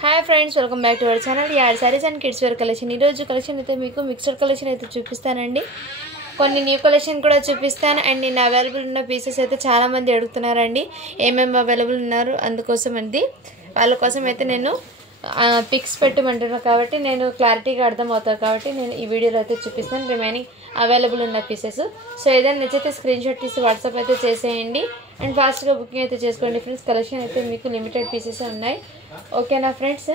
Hi friends welcome back to our channel यार saris and kids wear collection collection అయితే మీకు mixed collection అయితే చూపిస్తానండి కొన్ని న్యూ కలెక్షన్ కూడా చూపిస్తాను అండ్ నేను అవైలబుల్ ఉన్న పీసెస్ అయితే చాలా మంది అడుగుతున్నారండి ఏమేం అవైలబుల్ ఉన్నారు అందుకోసం అండి వాళ్ళ కోసం అయితే నేను పిక్స్ పెట్టమంటున్నా కాబట్టి నేను క్లారిటీగా అర్థం అవుతారు కాబట్టి నేను ఈ వీడియోలో అయితే చూపిస్తాను రిమైనింగ్ అవైలబుల్ ఉన్న పీసెస్ సో ఏదైనా నచ్చితే స్క్రీన్ షాట్ తీసి వాట్సాప్ అయితే చేసేయండి అండ్ ఫాస్ట్గా బుకింగ్ అయితే చేసుకోండి ఫ్రెండ్స్ కలెక్షన్ అయితే మీకు లిమిటెడ్ పీసెస్ ఉన్నాయి ఓకేనా ఫ్రెండ్స్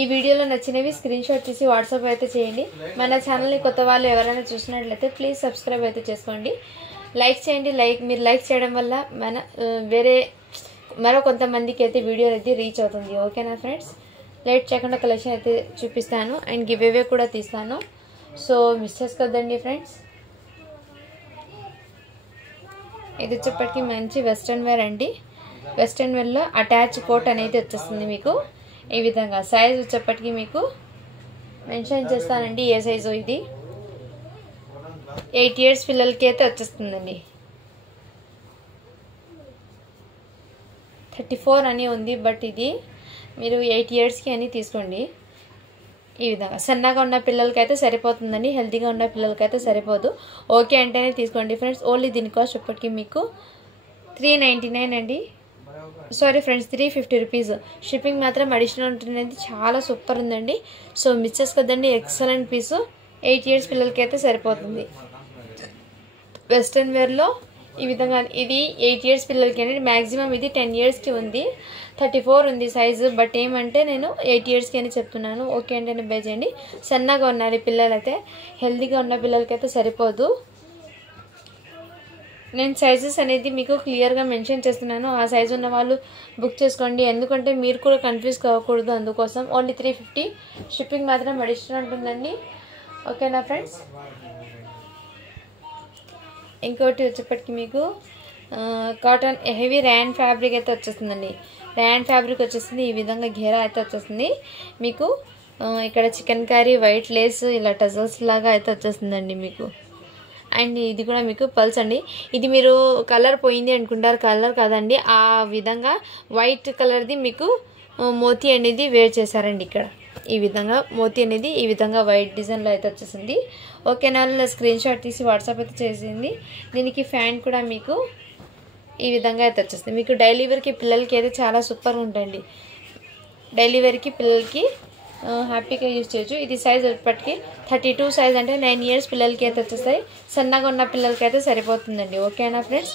ఈ వీడియోలో నచ్చినవి స్క్రీన్ షాట్ తీసి వాట్సాప్ అయితే చేయండి మన ఛానల్ని కొత్త వాళ్ళు ఎవరైనా చూసినట్లయితే ప్లీజ్ సబ్స్క్రైబ్ అయితే చేసుకోండి లైక్ చేయండి మీరు లైక్ చేయడం వల్ల మన వేరే మరో కొంతమందికి అయితే వీడియో అయితే రీచ్ అవుతుంది ఓకేనా ఫ్రెండ్స్ లేట్ చేయకుండా కలెక్షన్ అయితే చూపిస్తాను అండ్ గివ్ అవే కూడా తీస్తాను సో మిస్ చేసుకోవద్దండి ఫ్రెండ్స్ ఇది వచ్చేప్పటికి మంచి వెస్ట్రన్ వేర్ అండి వెస్ట్రన్ వేర్లో అటాచ్ కోట్ అనేది వచ్చేస్తుంది మీకు ఈ విధంగా సైజ్ వచ్చేప్పటికి మీకు మెన్షన్ చేస్తానండి ఏ సైజు ఇది 8 ఇయర్స్ పిల్లలకి అయితే వచ్చేస్తుందండి 34 అని ఉంది బట్ ఇది మీరు 8 ఇయర్స్కి అని తీసుకోండి ఈ విధంగా సన్నగా ఉన్న పిల్లలకైతే సరిపోతుందండి హెల్తీగా ఉన్న పిల్లలకైతే సరిపోదు ఓకే అంటేనే తీసుకోండి ఫ్రెండ్స్ ఓన్లీ దీని కాస్ట్ ఇప్పటికి మీకు 399 అండి సారీ ఫ్రెండ్స్ 350 రూపీస్ షిప్పింగ్ మాత్రం అడిషనల్ ఉంటుంది చాలా సూపర్ ఉందండి సో మిస్ చేసుకోవద్దండి ఎక్సలెంట్ పీసు 8 ఇయర్స్ పిల్లలకైతే సరిపోతుంది వెస్ట్రన్ వేర్లో ఈ విధంగా ఇది 8 ఇయర్స్ పిల్లలకి అండి మ్యాక్సిమం ఇది 10 ఇయర్స్కి ఉంది 34 ఉంది సైజు బట్ ఏమంటే నేను 8 ఇయర్స్కి అని చెప్తున్నాను ఓకే అంటే బై చేయండి సన్నగా ఉన్నారు పిల్లలైతే హెల్తీగా ఉన్న పిల్లలకైతే సరిపోదు నేను సైజెస్ అనేది మీకు క్లియర్గా మెన్షన్ చేస్తున్నాను ఆ సైజు ఉన్న వాళ్ళు బుక్ చేసుకోండి ఎందుకంటే మీరు కూడా కన్ఫ్యూజ్ కాకూడదు అందుకోసం ఓన్లీ 350 షిప్పింగ్ మాత్రం అడిషనల్ ఉంటుందండి ఓకేనా ఫ్రెండ్స్ ఇంకోటి వచ్చేప్పటికి మీకు కాటన్ హెవీ ర్యాన్ ఫ్యాబ్రిక్ అయితే వచ్చేస్తుందండి ర్యాన్ ఫ్యాబ్రిక్ వచ్చేస్తుంది ఈ విధంగా ఘేరా అయితే వచ్చేస్తుంది మీకు ఇక్కడ చికెన్ కర్రీ వైట్ లేస్ ఇలా టజల్స్ లాగా అయితే వచ్చేస్తుందండి మీకు అండ్ ఇది కూడా మీకు పల్స్ అండి ఇది మీరు కలర్ పోయింది అనుకుంటారు కలర్ కాదండి ఆ విధంగా వైట్ కలర్ది మీకు మోతీ అనేది వేర్ చేశారండి ఇక్కడ ఈ విధంగా మోతీ అనేది ఈ విధంగా వైట్ డిజైన్లో అయితే వచ్చేసింది ఓకేనా స్క్రీన్ షాట్ తీసి వాట్సాప్ అయితే చేసింది దీనికి ఫ్యాన్ కూడా మీకు ఈ విధంగా అయితే వచ్చేస్తుంది మీకు డైలీ వేర్కి పిల్లలకి అయితే చాలా సూపర్గా ఉంటుంది డైలీ వేర్కి పిల్లలకి హ్యాపీగా యూజ్ చేయొచ్చు ఇది సైజ్ ఇప్పటికి 32 సైజ్ అంటే 9 ఇయర్స్ పిల్లలకి అయితే వచ్చేస్తాయి సన్నగా ఉన్న పిల్లలకి అయితే సరిపోతుందండి ఓకేనా ఫ్రెండ్స్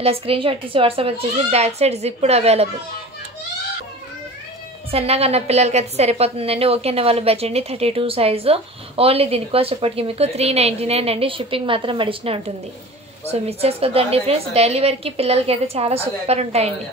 ఇలా స్క్రీన్ షాట్ తీసి వాట్సాప్ వచ్చేసి బ్యాక్ సైడ్ జిప్ కూడా అవైలబుల్ సన్నగా ఉన్న పిల్లలకి అయితే సరిపోతుందండి ఓకేనా వాళ్ళు బడ్జెట్ 32 సైజు ఓన్లీ దీని కాస్ట్ ఇప్పటికి మీకు 399 అండి షిప్పింగ్ మాత్రం అడిషనల్ ఉంటుంది సో మిస్ చేసుకోవద్దండి ఫ్రెండ్స్ డైలీ వేర్కి పిల్లలకి అయితే చాలా సూపర్ ఉంటాయండి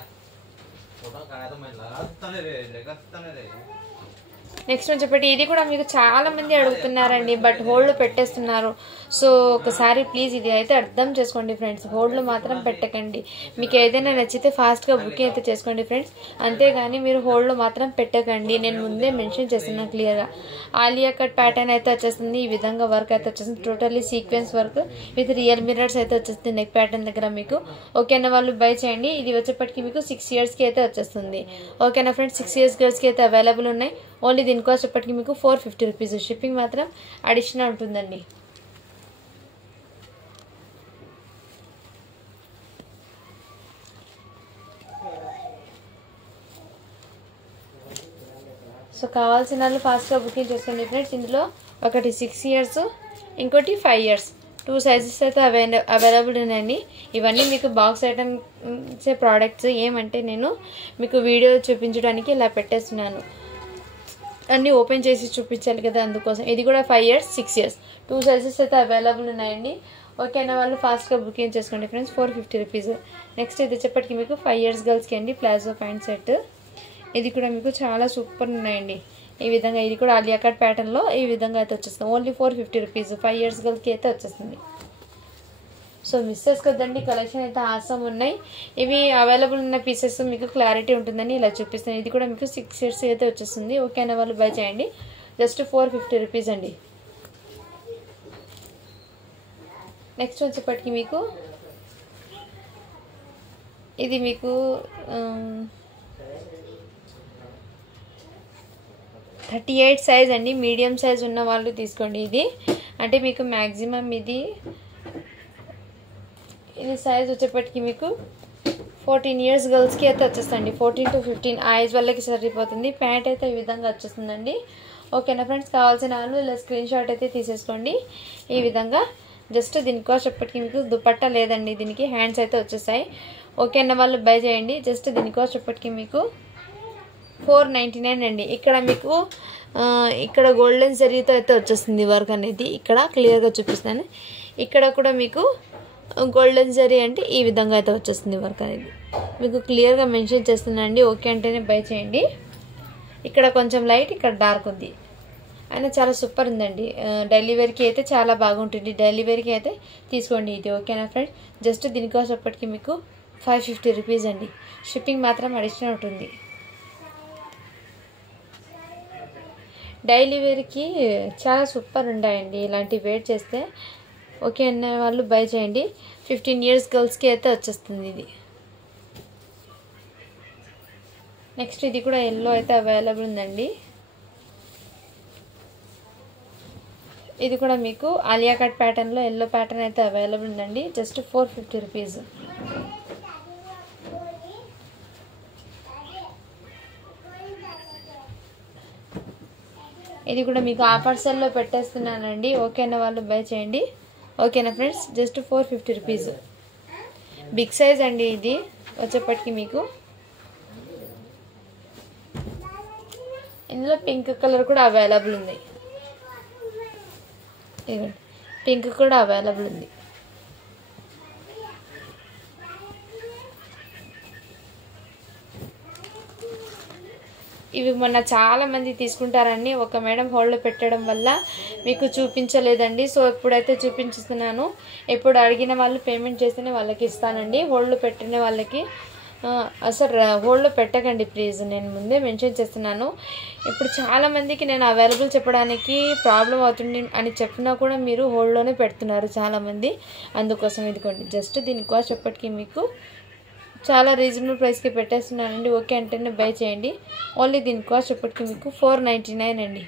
నెక్స్ట్ వచ్చేప్పటి ఇది కూడా మీకు చాలా మంది అడుగుతున్నారండి బట్ హోల్డ్ పెట్టేస్తున్నారు సో ఒకసారి ప్లీజ్ ఇది అయితే అర్థం చేసుకోండి ఫ్రెండ్స్ హోల్డ్లో మాత్రం పెట్టకండి మీకు ఏదైనా నచ్చితే ఫాస్ట్గా బుకింగ్ అయితే చేసుకోండి ఫ్రెండ్స్ అంతేగాని మీరు హోల్డ్లో మాత్రం పెట్టకండి నేను ముందే మెన్షన్ చేస్తున్నాను క్లియర్గా ఆలియా కట్ ప్యాటర్న్ అయితే వచ్చేస్తుంది ఈ విధంగా వర్క్ అయితే వచ్చేస్తుంది totally sequence work with real mirrors అయితే వచ్చేస్తుంది నెక్ ప్యాటర్న్ దగ్గర మీకు ఓకేనా వాళ్ళు బై చేయండి ఇది వచ్చేప్పటికి మీకు 6 ఇయర్స్కి అయితే వచ్చేస్తుంది ఓకేనా ఫ్రెండ్స్ 6 ఇయర్స్ గర్ల్స్కి అయితే అవైలబుల్ ఉన్నాయి ఓన్లీ దీని కాస్ట్ ఇప్పటికి మీకు 450 రూపీస్ షిప్పింగ్ మాత్రం అడిషనల్ ఉంటుందండి సో కావాల్సిన వాళ్ళు ఫాస్ట్గా బుకింగ్ చేసుకోండి ఫ్రెండ్స్ ఇందులో ఒకటి 6 ఇయర్స్ ఇంకోటి 5 ఇయర్స్ 2 సైజెస్ అయితే అవైలబుల్ ఉన్నాయండి ఇవన్నీ మీకు బాక్స్ ఐటమ్స్ ప్రోడక్ట్స్ ఏమంటే నేను మీకు వీడియో చూపించడానికి ఇలా పెట్టేస్తున్నాను అన్నీ ఓపెన్ చేసి చూపించాలి కదా అందుకోసం ఇది కూడా 5 ఇయర్స్ 6 ఇయర్స్ 2 సైజెస్ అయితే అవైలబుల్ ఉన్నాయండి ఓకేనా వాళ్ళు ఫాస్ట్గా బుకింగ్ చేసుకోండి ఫ్రెండ్స్ 450 రూపీస్ నెక్స్ట్ ఇది చెప్పటికి మీకు 5 ఇయర్స్ గర్ల్స్కి అండి ప్లాజో ప్యాంట్ సెట్ ఇది కూడా మీకు చాలా సూపర్ ఉన్నాయండి ఈ విధంగా ఇది కూడా ఆలియా కట్ ప్యాటర్న్లో ఈ విధంగా అయితే వచ్చేస్తుంది ఓన్లీ 450 రూపీస్ 5 ఇయర్స్ గర్ల్కి అయితే వచ్చేస్తుంది సో మిస్ చేసుకోవద్దండి కలెక్షన్ అయితే ఆసం ఉన్నాయి ఇవి అవైలబుల్ ఉన్న పీసెస్ మీకు క్లారిటీ ఉంటుందని ఇలా చూపిస్తాను ఇది కూడా మీకు 6 ఇయర్స్ అయితే వచ్చేస్తుంది ఓకేనా వాళ్ళు బై చేయండి జస్ట్ 450 రూపీస్ అండి నెక్స్ట్ వచ్చేప్పటికి మీకు ఇది మీకు 38 సైజ్ అండి. మీడియం సైజ్ ఉన్న వాళ్ళు తీసుకోండి. ఇది అంటే మీకు మ్యాక్సిమం ఇది సైజ్ వచ్చేప్పటికి మీకు 14 ఇయర్స్ గర్ల్స్కి అయితే వచ్చేస్తుంది. 14 to 15 ఆ ఏజ్ వాళ్ళకి సరిపోతుంది. ప్యాంట్ అయితే ఈ విధంగా వచ్చేస్తుందండి. ఓకేనా ఫ్రెండ్స్, కావాల్సిన వాళ్ళు ఇలా స్క్రీన్ షాట్ అయితే తీసేసుకోండి. ఈ విధంగా జస్ట్ దీని కాస్ట్ చెప్పటికి మీకు దుపట్టా లేదండి, దీనికి హ్యాండ్స్ అయితే వచ్చేస్తాయి. ఓకే అన్న వాళ్ళు బై చేయండి. జస్ట్ దీని కాస్ట్ చెప్పటికి మీకు 499 అండి. ఇక్కడ మీకు ఇక్కడ గోల్డెన్ జరీతో అయితే వచ్చేస్తుంది వర్క్ అనేది. ఇక్కడ క్లియర్గా చూపిస్తాను. ఇక్కడ కూడా మీకు గోల్డెన్ జరీ అంటే ఈ విధంగా అయితే వచ్చేస్తుంది వర్క్ అనేది. మీకు క్లియర్గా మెన్షన్ చేస్తున్నానండి. ఓకే అంటేనే బై చేయండి. ఇక్కడ కొంచెం లైట్, ఇక్కడ డార్క్ ఉంది. అయినా చాలా సూపర్ ఉందండి. డైలీ వేర్కి అయితే చాలా బాగుంటుంది. డైలీ వేర్కి అయితే తీసుకోండి ఇది. ఓకేనా ఫ్రెండ్స్, జస్ట్ దీనికోసం అప్పటికి మీకు 550 రూపీస్ అండి. షిప్పింగ్ మాత్రం అడిషనల్ ఉంటుంది. డైలీ వేర్కి చాలా సూపర్ ఉంటాయండి ఇలాంటి వేర్ చేస్తే. ఓకే అన్న వాళ్ళు బై చేయండి. 15 ఇయర్స్ గర్ల్స్కి అయితే వచ్చేస్తుంది ఇది. నెక్స్ట్ ఇది కూడా ఎల్లో అయితే అవైలబుల్ ఉందండి. ఇది కూడా మీకు ఆలియా కట్ ప్యాటర్న్లో ఎల్లో ప్యాటర్న్ అయితే అవైలబుల్ ఉందండి. Just 450 rupees. ఇది కూడా మీకు ఆఫర్స్లో పెట్టేస్తున్నానండి. ఓకేనా వాళ్ళు బై చేయండి. ఓకేనా friends, just 450 rupees. Big size అండి ఇది వచ్చేప్పటికి మీకు. ఇందులో పింక్ కలర్ కూడా అవైలబుల్ ఉంది. ఇవ్వండి, పింక్ కూడా అవైలబుల్ ఉంది. ఇవి మొన్న చాలా మంది తీసుకుంటారండి. ఒక మేడం హోల్డ్లో పెట్టడం వల్ల మీకు చూపించలేదండి. సో ఇప్పుడైతే చూపించుతున్నాను. ఎప్పుడు అడిగిన వాళ్ళు పేమెంట్ చేస్తేనే వాళ్ళకి ఇస్తానండి. హోల్డ్లో పెట్టిన వాళ్ళకి అసలు హోల్డ్లో పెట్టకండి ప్లీజ్. నేను ముందే మెన్షన్ చేస్తున్నాను. ఇప్పుడు చాలామందికి నేను అవైలబుల్ చెప్పడానికి ప్రాబ్లం అవుతుంది అని చెప్పినా కూడా మీరు హోల్డ్లోనే పెడుతున్నారు చాలామంది. అందుకోసం ఇదిగోండి, జస్ట్ దీని కాస్ట్ ఎప్పటికీ మీకు చాలా రీజనబుల్ ప్రైస్కి పెట్టేస్తున్నానండి. ఓకే అంటేనే బై చేయండి. ఓన్లీ దీని కాస్ట్ ఎప్పటికీ మీకు 499 అండి.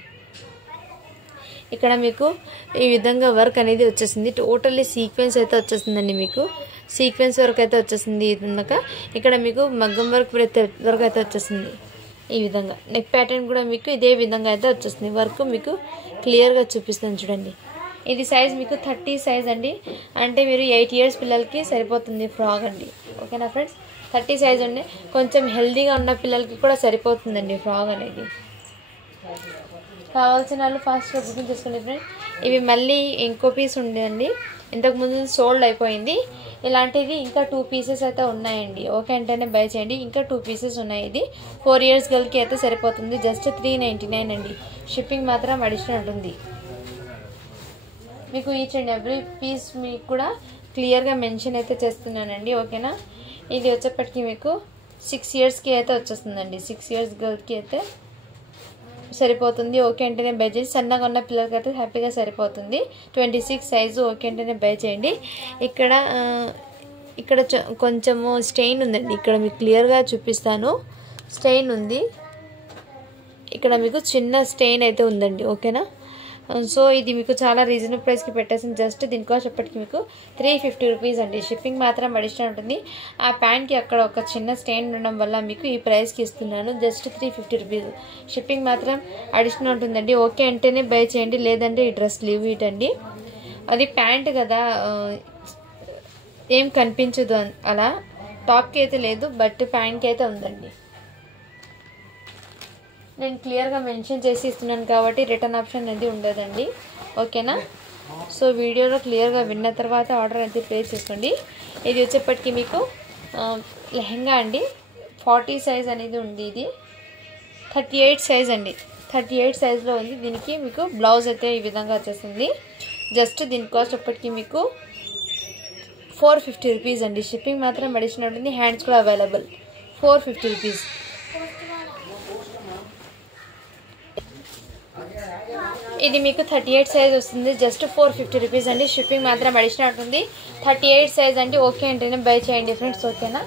ఇక్కడ మీకు ఈ విధంగా వర్క్ అనేది వచ్చేసింది. టోటల్లీ సీక్వెన్స్ అయితే వచ్చేస్తుందండి. మీకు సీక్వెన్స్ వర్క్ అయితే వచ్చేసింది. ఇందాక ఇక్కడ మీకు మగ్గం వర్క్ అయితే వచ్చేసింది. ఈ విధంగా నెక్ ప్యాటర్న్ కూడా మీకు ఇదే విధంగా అయితే వచ్చేస్తుంది. వర్క్ మీకు క్లియర్గా చూపిస్తాను చూడండి. ఇది సైజ్ మీకు 30 సైజ్ అండి. అంటే మీరు 8 ఇయర్స్ పిల్లలకి సరిపోతుంది ఫ్రాక్ అండి. ఓకేనా ఫ్రెండ్స్, 30 సైజ్ అండి. కొంచెం హెల్దీగా ఉన్న పిల్లలకి కూడా సరిపోతుందండి ఫ్రాక్ అనేది. కావాల్సిన వాళ్ళు ఫాస్ట్గా బుకింగ్ చేసుకోండి ఫ్రెండ్స్. ఇవి మళ్ళీ ఇంకో పీస్ ఉండేదండి, ఇంతకుముందు సోల్డ్ అయిపోయింది. ఇలాంటిది ఇంకా 2 పీసెస్ అయితే ఉన్నాయండి. ఓకే అంటేనే బై చేయండి. ఇంకా 2 పీసెస్ ఉన్నాయి. ఇది 4 ఇయర్స్ గర్ల్కి అయితే సరిపోతుంది. జస్ట్ 399 అండి. షిప్పింగ్ మాత్రం అడిషనల్ ఉంటుంది. మీకు ఈచ్ అండ్ ఎవ్రీ పీస్ మీకు కూడా క్లియర్గా మెన్షన్ అయితే చేస్తున్నానండి. ఓకేనా, ఇది వచ్చేప్పటికి మీకు 6 ఇయర్స్కి అయితే వచ్చేస్తుందండి. 6 ఇయర్స్ గర్ల్కి అయితే సరిపోతుంది. ఓకే అంటేనే బై చేయండి. సన్నగా ఉన్న పిల్లలకి అయితే హ్యాపీగా సరిపోతుంది. 26 సైజు. ఓకే అంటేనే బై చేయండి. ఇక్కడ కొంచెము స్టెయిన్ ఉందండి. ఇక్కడ మీకు క్లియర్గా చూపిస్తాను. స్టెయిన్ ఉంది. ఇక్కడ మీకు చిన్న స్టెయిన్ అయితే ఉందండి. ఓకేనా, సో ఇది మీకు చాలా రీజనబుల్ ప్రైస్కి పెట్టేసింది. జస్ట్ దీని కాస్ట్ ఎప్పటికి మీకు 350 రూపీస్ అండి. షిప్పింగ్ మాత్రం అడిషనల్ ఉంటుంది. ఆ ప్యాంట్కి అక్కడ ఒక చిన్న స్టెయిన్ ఉండడం వల్ల మీకు ఈ ప్రైస్కి ఇస్తున్నాను. Just 350 rupees. షిప్పింగ్ మాత్రం అడిషనల్ ఉంటుందండి. ఓకే అంటేనే బై చేయండి, లేదంటే ఈ డ్రెస్ లీవ్ ఇట్ అండి. అది ప్యాంట్ కదా, ఏం కనిపించదు అలా. టాప్కి అయితే లేదు, బట్ ప్యాంట్కి అయితే ఉందండి. నేను క్లియర్గా మెన్షన్ చేసి ఇస్తున్నాను కాబట్టి రిటర్న్ ఆప్షన్ అనేది ఉండదండి. ఓకేనా, సో వీడియోలో క్లియర్గా విన్న తర్వాత ఆర్డర్ అయితే ప్లేస్ చేసుకోండి. ఇది వచ్చేప్పటికి మీకు లెహంగా అండి. 40 సైజ్ అనేది ఉంది. ఇది 38 సైజ్ అండి. 38 సైజ్లో ఉంది. దీనికి మీకు బ్లౌజ్ అయితే ఈ విధంగా వచ్చేస్తుంది. జస్ట్ దీని కాస్ట్ ఎప్పటికీ మీకు 450 రూపీస్ అండి. షిప్పింగ్ మాత్రం అడిషనల్ ఉంటుంది. హ్యాండ్స్ కూడా అవైలబుల్. 450 రూపీస్. ఇది మీకు 38 సైజ్ వస్తుంది. జస్ట్ 450 రూపీస్ అండి. షిప్పింగ్ మాత్రం అడిషనల్ ఉంటుంది. 38 సైజ్ అండి. ఓకే అంటేనే బై చేయండి ఫ్రెండ్స్. ఓకేనా.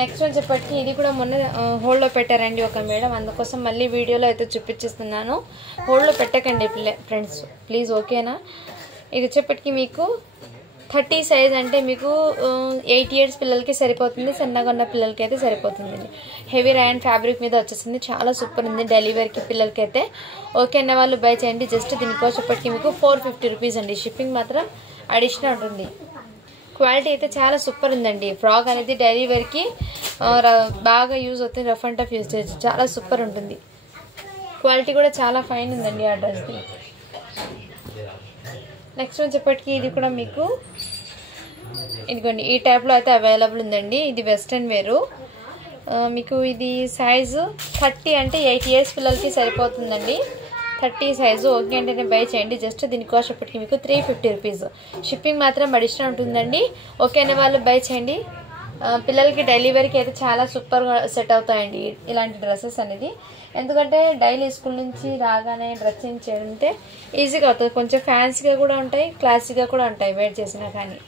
నెక్స్ట్ వచ్చేప్పటికి ఇది కూడా మొన్న హోల్డ్లో పెట్టారండి ఒక మేడం, అందుకోసం మళ్ళీ వీడియోలో అయితే చూపించేస్తున్నాను. హోల్డ్లో పెట్టకండి ఫ్రెండ్స్ ప్లీజ్, ఓకేనా. ఇది వచ్చేప్పటికి మీకు 30 సైజ్ అంటే మీకు 8 years పిల్లలకి సరిపోతుంది, సన్నగా ఉన్న పిల్లలకి అయితే సరిపోతుంది. హెవీ రయాన్ ఫ్యాబ్రిక్ మీద వచ్చేసింది, చాలా సూపర్ ఉంది డెలివరీకి పిల్లలకి అయితే. ఓకే అన్న వాళ్ళు బై చేయండి. జస్ట్ దీనికి వచ్చేప్పటికి మీకు 450 రూపీస్ అండి. షిప్పింగ్ మాత్రం అడిషనల్ ఉంటుంది. క్వాలిటీ అయితే చాలా సూపర్ ఉందండి. ఫ్రాక్ అనేది డైలీ వేర్కి బాగా యూజ్ అవుతుంది, రఫ్ అండ్ టఫ్ యూజ్ చేయొచ్చు, చాలా సూపర్ ఉంటుంది. క్వాలిటీ కూడా చాలా ఫైన్ ఉందండి ఆ డ్రెస్ది. నెక్స్ట్ వచ్చేప్పటికి ఇది కూడా మీకు ఇదిగోండి ఈ టైప్లో అయితే అవైలబుల్ ఉందండి. ఇది వెస్ట్రన్ వేరు, మీకు ఇది సైజు 30 అంటే 8 years పిల్లలకి సరిపోతుందండి. 30 సైజు ఓకే అంటేనే బై చేయండి. జస్ట్ దీని కాస్ట్ అప్పటికి మీకు 350 రూపీస్. షిప్పింగ్ మాత్రం అడిషనల్ ఉంటుందండి. ఓకే అనే వాళ్ళు బై చేయండి. పిల్లలకి డైలీ వేర్కి అయితే చాలా సూపర్గా సెట్ అవుతాయండి ఇలాంటి డ్రెస్సెస్ అనేది. ఎందుకంటే డైలీ స్కూల్ నుంచి రాగానే డ్రెస్సింగ్ చేయాలంటే ఈజీగా అవుతుంది, కొంచెం ఫ్యాన్సీగా కూడా ఉంటాయి, క్లాసీగా కూడా ఉంటాయి వేర్ చేసినా కానీ.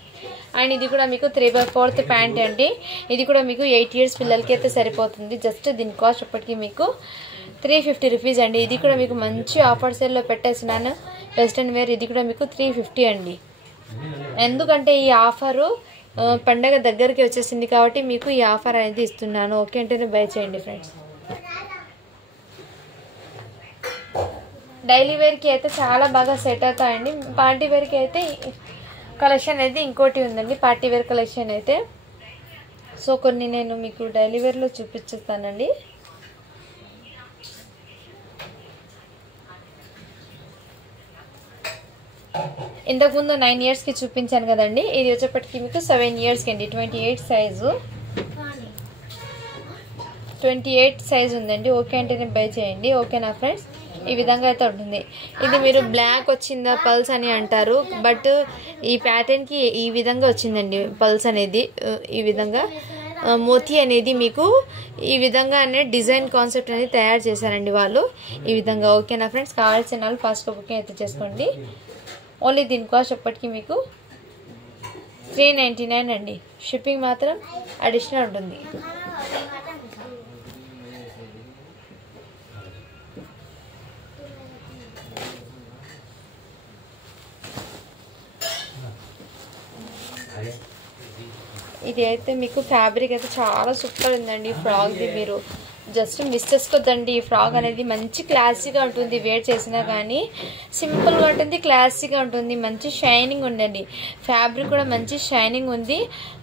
అండ్ ఇది కూడా మీకు 3/4 ప్యాంట్ అండి. ఇది కూడా మీకు 8 years పిల్లలకి అయితే సరిపోతుంది. జస్ట్ దీని కాస్ట్ అప్పటికి మీకు 350 రూపీస్ అండి. ఇది కూడా మీకు మంచి ఆఫర్ సేల్లో పెట్టేసినాను వెస్ట్రన్ వేర్. ఇది కూడా మీకు 350 అండి. ఎందుకంటే ఈ ఆఫరు పండగ దగ్గరికి వచ్చేసింది కాబట్టి మీకు ఈ ఆఫర్ అనేది ఇస్తున్నాను. ఓకే అంటేనే బై చేయండి ఫ్రెండ్స్. డైలీ వేర్కి అయితే చాలా బాగా సెట్ అవుతాయండి. పార్టీ వేర్కి అయితే కలెక్షన్ అయితే ఇంకోటి ఉందండి, పార్టీ వేర్ కలెక్షన్ అయితే. సో కొన్ని నేను మీకు డైలీ వేర్లో చూపించేస్తానండి. ఇంతకుముందు 9 yearsకి చూపించాను కదండి, ఇది వచ్చేప్పటికి మీకు 7 yearsకి అండి. 28 సైజు, 28 సైజు ఉందండి. ఓకే అంటేనే బై చేయండి. ఓకేనా ఫ్రెండ్స్, ఈ విధంగా అయితే ఉంటుంది. ఇది మీరు బ్లాక్ వచ్చిందా పల్స్ అని అంటారు, బట్ ఈ ప్యాటర్న్కి ఈ విధంగా వచ్చిందండి పల్స్ అనేది. ఈ విధంగా మోతీ అనేది మీకు ఈ విధంగా అనేది డిజైన్ కాన్సెప్ట్ అనేది తయారు చేశారండి వాళ్ళు ఈ విధంగా. ఓకేనా ఫ్రెండ్స్, కావాల్సిన వాళ్ళు ఫాస్ట్గా బుకింగ్ అయితే చేసుకోండి. ఓన్లీ దీని కాస్ట్ ఎప్పటికీ మీకు 399 అండి. షిప్పింగ్ మాత్రం అడిషనల్ ఉంటుంది. ఇది అయితే మీకు ఫ్యాబ్రిక్ అయితే చాలా సూపర్ ఉందండి ఫ్రాక్ది. మీరు జస్ట్ మిస్ చేసుకోద్దండి. ఈ ఫ్రాక్ అనేది మంచి క్లాసీగా ఉంటుంది, వేర్ చేసినా కానీ సింపుల్గా ఉంటుంది, క్లాసీగా ఉంటుంది, మంచి షైనింగ్ ఉందండి. ఫ్యాబ్రిక్ కూడా మంచి షైనింగ్ ఉంది.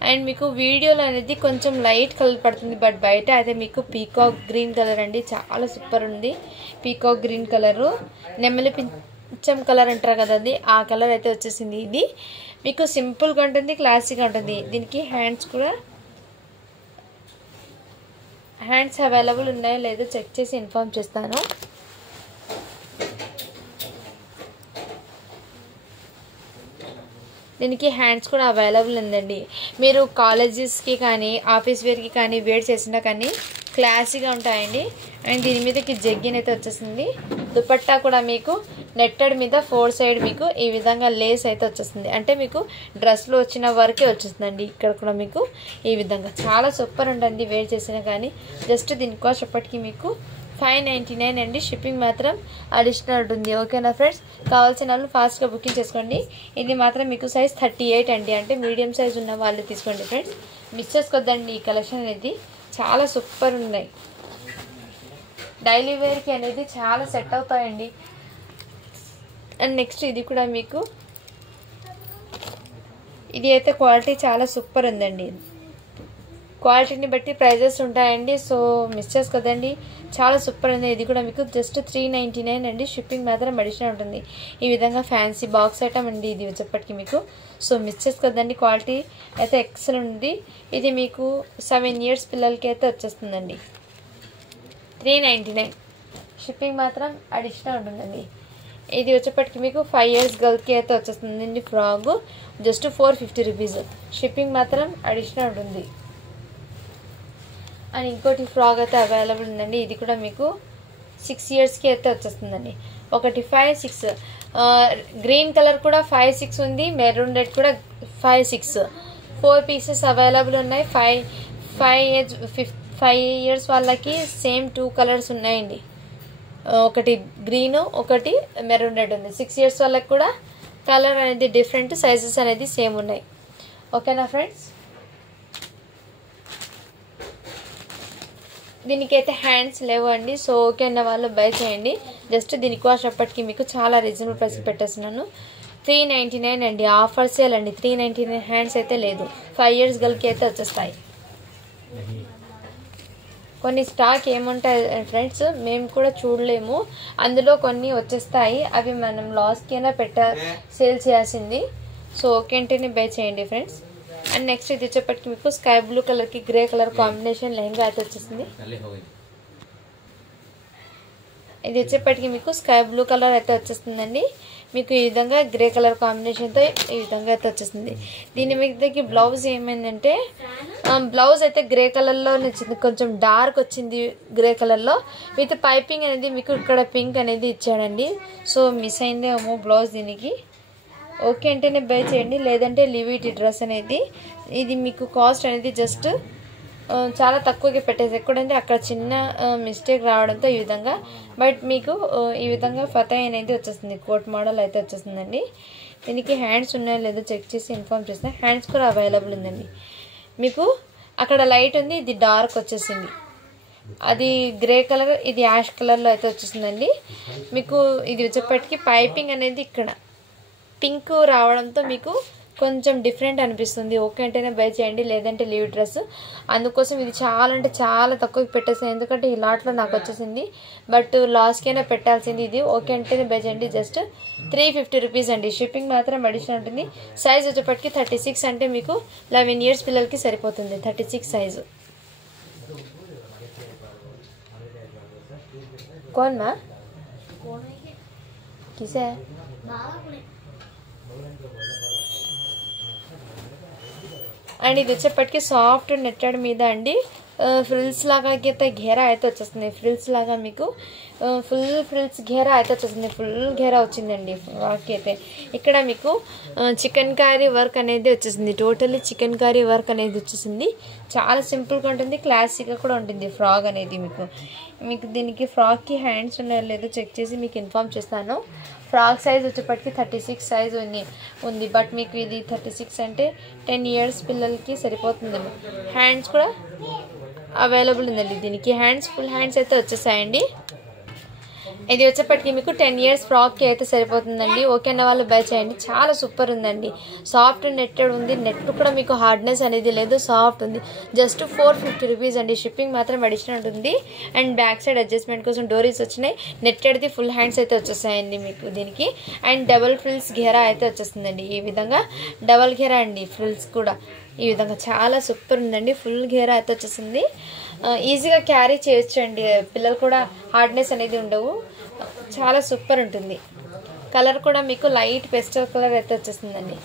అండ్ మీకు వీడియోలో అనేది కొంచెం లైట్ కలర్ పడుతుంది, బట్ బయట అయితే మీకు పీకాక్ గ్రీన్ కలర్ అండి, చాలా సూపర్ ఉంది. పీకాక్ గ్రీన్ కలరు, నెమలి పింఛం కలర్ అంటారు కదా, అది ఆ కలర్ అయితే వచ్చేసింది. ఇది మీకు సింపుల్గా ఉంటుంది, క్లాసీగా ఉంటుంది. దీనికి హ్యాండ్స్ అవైలబుల్ ఉన్నాయో లేదో చెక్ చేసి ఇన్ఫార్మ్ చేస్తాను. దీనికి హ్యాండ్స్ కూడా అవైలబుల్ ఉందండి. మీరు కాలేజెస్కి కానీ ఆఫీస్ వేర్కి కానీ వేర్ చేసినా కానీ క్లాసీగా ఉంటాయండి. అండ్ దీని మీదకి జగ్గిన్ అయితే వచ్చేసింది. దుపట్టా కూడా మీకు నెట్టెడ్ మీద 4 side మీకు ఈ విధంగా లేస్ అయితే వచ్చేస్తుంది, అంటే మీకు డ్రెస్లో వచ్చిన వరకే వచ్చేస్తుందండి. ఇక్కడ కూడా మీకు ఈ విధంగా చాలా సూపర్ ఉంటుంది వేర్ చేసినా కానీ. జస్ట్ దీని కాస్ట్ అప్పటికి మీకు 599 అండి. షిప్పింగ్ మాత్రం అడిషనల్ ఉంటుంది. ఓకేనా ఫ్రెండ్స్, కావాల్సిన వాళ్ళు ఫాస్ట్గా బుకింగ్ చేసుకోండి. ఇది మాత్రం మీకు సైజ్ 38 అండి, అంటే మీడియం సైజ్ ఉన్న వాళ్ళు తీసుకోండి ఫ్రెండ్స్. మిస్ చేసుకోద్దండి, ఈ కలెక్షన్ అనేది చాలా సూపర్ ఉన్నాయి. డైలీ వేర్కి అనేది చాలా సెట్ అవుతాయండి. అండ్ నెక్స్ట్ ఇది కూడా మీకు ఇది అయితే క్వాలిటీ చాలా సూపర్ ఉందండి. క్వాలిటీని బట్టి ప్రైజెస్ ఉంటాయండి, సో మిస్ చేసుకోదండి, చాలా సూపర్ ఉంది. ఇది కూడా మీకు జస్ట్ 399 అండి. షిప్పింగ్ మాత్రం అడిషనల్ ఉంటుంది. ఈ విధంగా ఫ్యాన్సీ బాక్స్ ఐటమ్ అండి ఇది వచ్చేప్పటికి మీకు, సో మిస్ చేసుకోదండి. క్వాలిటీ అయితే ఎక్సలెంట్ ఉంది. ఇది మీకు 7 years పిల్లలకి అయితే వచ్చేస్తుందండి. 399. షిప్పింగ్ మాత్రం అడిషనల్ ఉంటుందండి. ఇది వచ్చేప్పటికి మీకు 5 years గర్ల్కి అయితే వచ్చేస్తుందండి ఫ్రాక్. Just 450 rupees. షిప్పింగ్ మాత్రం అడిషనల్ ఉంటుంది. అండ్ ఇంకోటి ఫ్రాక్ అయితే అవైలబుల్ ఉందండి. ఇది కూడా మీకు 6 yearsకి అయితే వచ్చేస్తుందండి. ఒకటి 5, 6 గ్రీన్ కలర్ కూడా 5, 6 ఉంది. మెరూన్ రెడ్ కూడా 5, 6 4 pieces అవైలబుల్ ఉన్నాయి. 5 years వాళ్ళకి సేమ్ 2 కలర్స్ ఉన్నాయండి. ఒకటి గ్రీన్, ఒకటి మెరూన్ రెడ్ ఉంది. 6 years వాళ్ళకి కూడా కలర్ అనేది డిఫరెంట్, సైజెస్ అనేది సేమ్ ఉన్నాయి. ఓకేనా ఫ్రెండ్స్? దీనికైతే హ్యాండ్స్ లేవు అండి. సో ఓకే అన్న వాళ్ళు బై చేయండి. జస్ట్ దీని కాస్ట్ అప్పటికి మీకు చాలా రీజనబుల్ ప్రైస్ పెట్టేస్తున్నాను. 399 అండి. ఆఫర్ సేల్ అండి. 399 హ్యాండ్స్ అయితే లేదు. 5 years గర్ల్కి అయితే వచ్చేస్తాయి. కొన్ని స్టాక్ ఏముంటాయి ఫ్రెండ్స్ మేము కూడా చూడలేము. అందులో కొన్ని వచ్చేస్తాయి, అవి మనం లాస్కి అయినా సేల్ చేయాల్సింది. సో ఓకే అంటేనే బై చేయండి ఫ్రెండ్స్. అండ్ నెక్స్ట్ ఇది వచ్చేప్పటికి మీకు స్కై బ్లూ కలర్కి గ్రే కలర్ కాంబినేషన్ లెహంగా అయితే వచ్చేసింది. ఇది వచ్చేప్పటికి మీకు స్కై బ్లూ కలర్ అయితే వచ్చేస్తుందండి. మీకు ఈ విధంగా గ్రే కలర్ కాంబినేషన్తో ఈ విధంగా అయితే వచ్చేసింది. దీని మీదకి బ్లౌజ్ ఏమైందంటే బ్లౌజ్ అయితే గ్రే కలర్లో వచ్చింది, కొంచెం డార్క్ వచ్చింది గ్రే కలర్లో. విత్ పైపింగ్ అనేది మీకు ఇక్కడ పింక్ అనేది ఇచ్చాడండి. సో మిస్ అయిందేమో బ్లౌజ్ దీనికి. ఓకే అంటేనే బై చేయండి, లేదంటే లీవ్ ఇట్. డ్రెస్ అనేది ఇది మీకు కాస్ట్ అనేది జస్ట్ చాలా తక్కువగా పెట్టేసి, ఎక్కడంటే అక్కడ చిన్న మిస్టేక్ రావడంతో ఈ విధంగా. బట్ మీకు ఈ విధంగా ఫతా అనేది వచ్చేస్తుంది, కోట్ మోడల్ అయితే వచ్చేస్తుందండి. దీనికి హ్యాండ్స్ ఉన్నాయో లేదో చెక్ చేసి ఇన్ఫార్మ్ చేస్తాను. హ్యాండ్స్ కూడా అవైలబుల్ ఉందండి. మీకు అక్కడ లైట్ ఉంది, ఇది డార్క్ వచ్చేసింది. అది గ్రే కలర్, ఇది యాష్ కలర్లో అయితే వచ్చేసిందండి. మీకు ఇది వచ్చేప్పటికి పైపింగ్ అనేది ఇక్కడ పింక్ రావడంతో మీకు కొంచెం డిఫరెంట్ అనిపిస్తుంది. ఓకే అంటేనే బై చేయండి, లేదంటే లీవ్ డ్రెస్. అందుకోసం ఇది చాలా అంటే చాలా తక్కువకి పెట్టేసాను, ఎందుకంటే ఈ లాట్లో నాకు వచ్చేసింది. బట్ లాస్కైనా పెట్టాల్సింది ఇది. ఓకే అంటేనే బై చేయండి. జస్ట్ 350 రూపీస్ అండి. షిప్పింగ్ మాత్రం అడిషనల్ ఉంటుంది. సైజ్ వచ్చేప్పటికి 36 అంటే మీకు 11 years పిల్లలకి సరిపోతుంది. 36 సైజు. कौन माँ किसे అండ్ ఇది వచ్చేప్పటికి సాఫ్ట్ నెట్టెడ్ మీద అండి ఫ్రిల్స్ లాగా అయితే ఘేరా అయితే వచ్చేస్తుంది. ఫ్రిల్స్ లాగా మీకు ఫుల్ ఫ్రిల్స్ ఘేరా అయితే వచ్చేస్తుంది. ఫుల్ ఘేరా వచ్చిందండి ఫ్రాక్ అయితే. ఇక్కడ మీకు చికెన్ కర్రీ వర్క్ అనేది వచ్చేసింది. టోటల్లీ చికెన్ కర్రీ వర్క్ అనేది వచ్చేసింది. చాలా సింపుల్గా ఉంటుంది, క్లాసిక్గా కూడా ఉంటుంది ఫ్రాక్ అనేది. మీకు దీనికి ఫ్రాక్కి హ్యాండ్స్ ఉన్నాయో లేదో చెక్ చేసి మీకు ఇన్ఫార్మ్ చేస్తాను. ఫ్రాక్ సైజ్ వచ్చేప్పటికి 36 సైజ్ ఉంది. బట్ మీకు ఇది 36 అంటే 10 years పిల్లలకి సరిపోతుంది. హ్యాండ్స్ కూడా అవైలబుల్ ఉందండి. దీనికి హ్యాండ్స్ ఫుల్ హ్యాండ్స్ అయితే వచ్చేసాయండి. ఇది వచ్చేప్పటికి మీకు 10 years ఫ్రాక్కి అయితే సరిపోతుందండి. ఓకే అన్న వాళ్ళు బై చేయండి. చాలా సూపర్ ఉందండి. సాఫ్ట్ నెట్టెడ్ ఉంది. నెట్ కూడా మీకు హార్డ్నెస్ అనేది లేదు, సాఫ్ట్ ఉంది. జస్ట్ 450 రూపీస్ అండి. షిప్పింగ్ మాత్రం అడిషనల్ ఉంటుంది. అండ్ బ్యాక్ సైడ్ అడ్జస్ట్మెంట్ కోసం డోరీస్ వచ్చినాయి. నెట్టెడ్ది ఫుల్ హ్యాండ్స్ అయితే వచ్చేసాయండి మీకు దీనికి. అండ్ డబల్ ఫ్రిల్స్ ఘేరా అయితే వచ్చేస్తుందండి. ఈ విధంగా డబల్ ఘేరా అండి. ఫ్రిల్స్ కూడా ఈ విధంగా చాలా సూపర్ ఉందండి. ఫుల్ ఘేరా అయితే వచ్చేసింది. ఈజీగా క్యారీ చేయొచ్చు అండి. పిల్లలు కూడా హార్డ్నెస్ అనేది ఉండవు. చాలా సూపర్ ఉంటుంది. కలర్ కూడా మీకు లైట్ పెస్టల్ కలర్ అయితే వచ్చేస్తుందండి.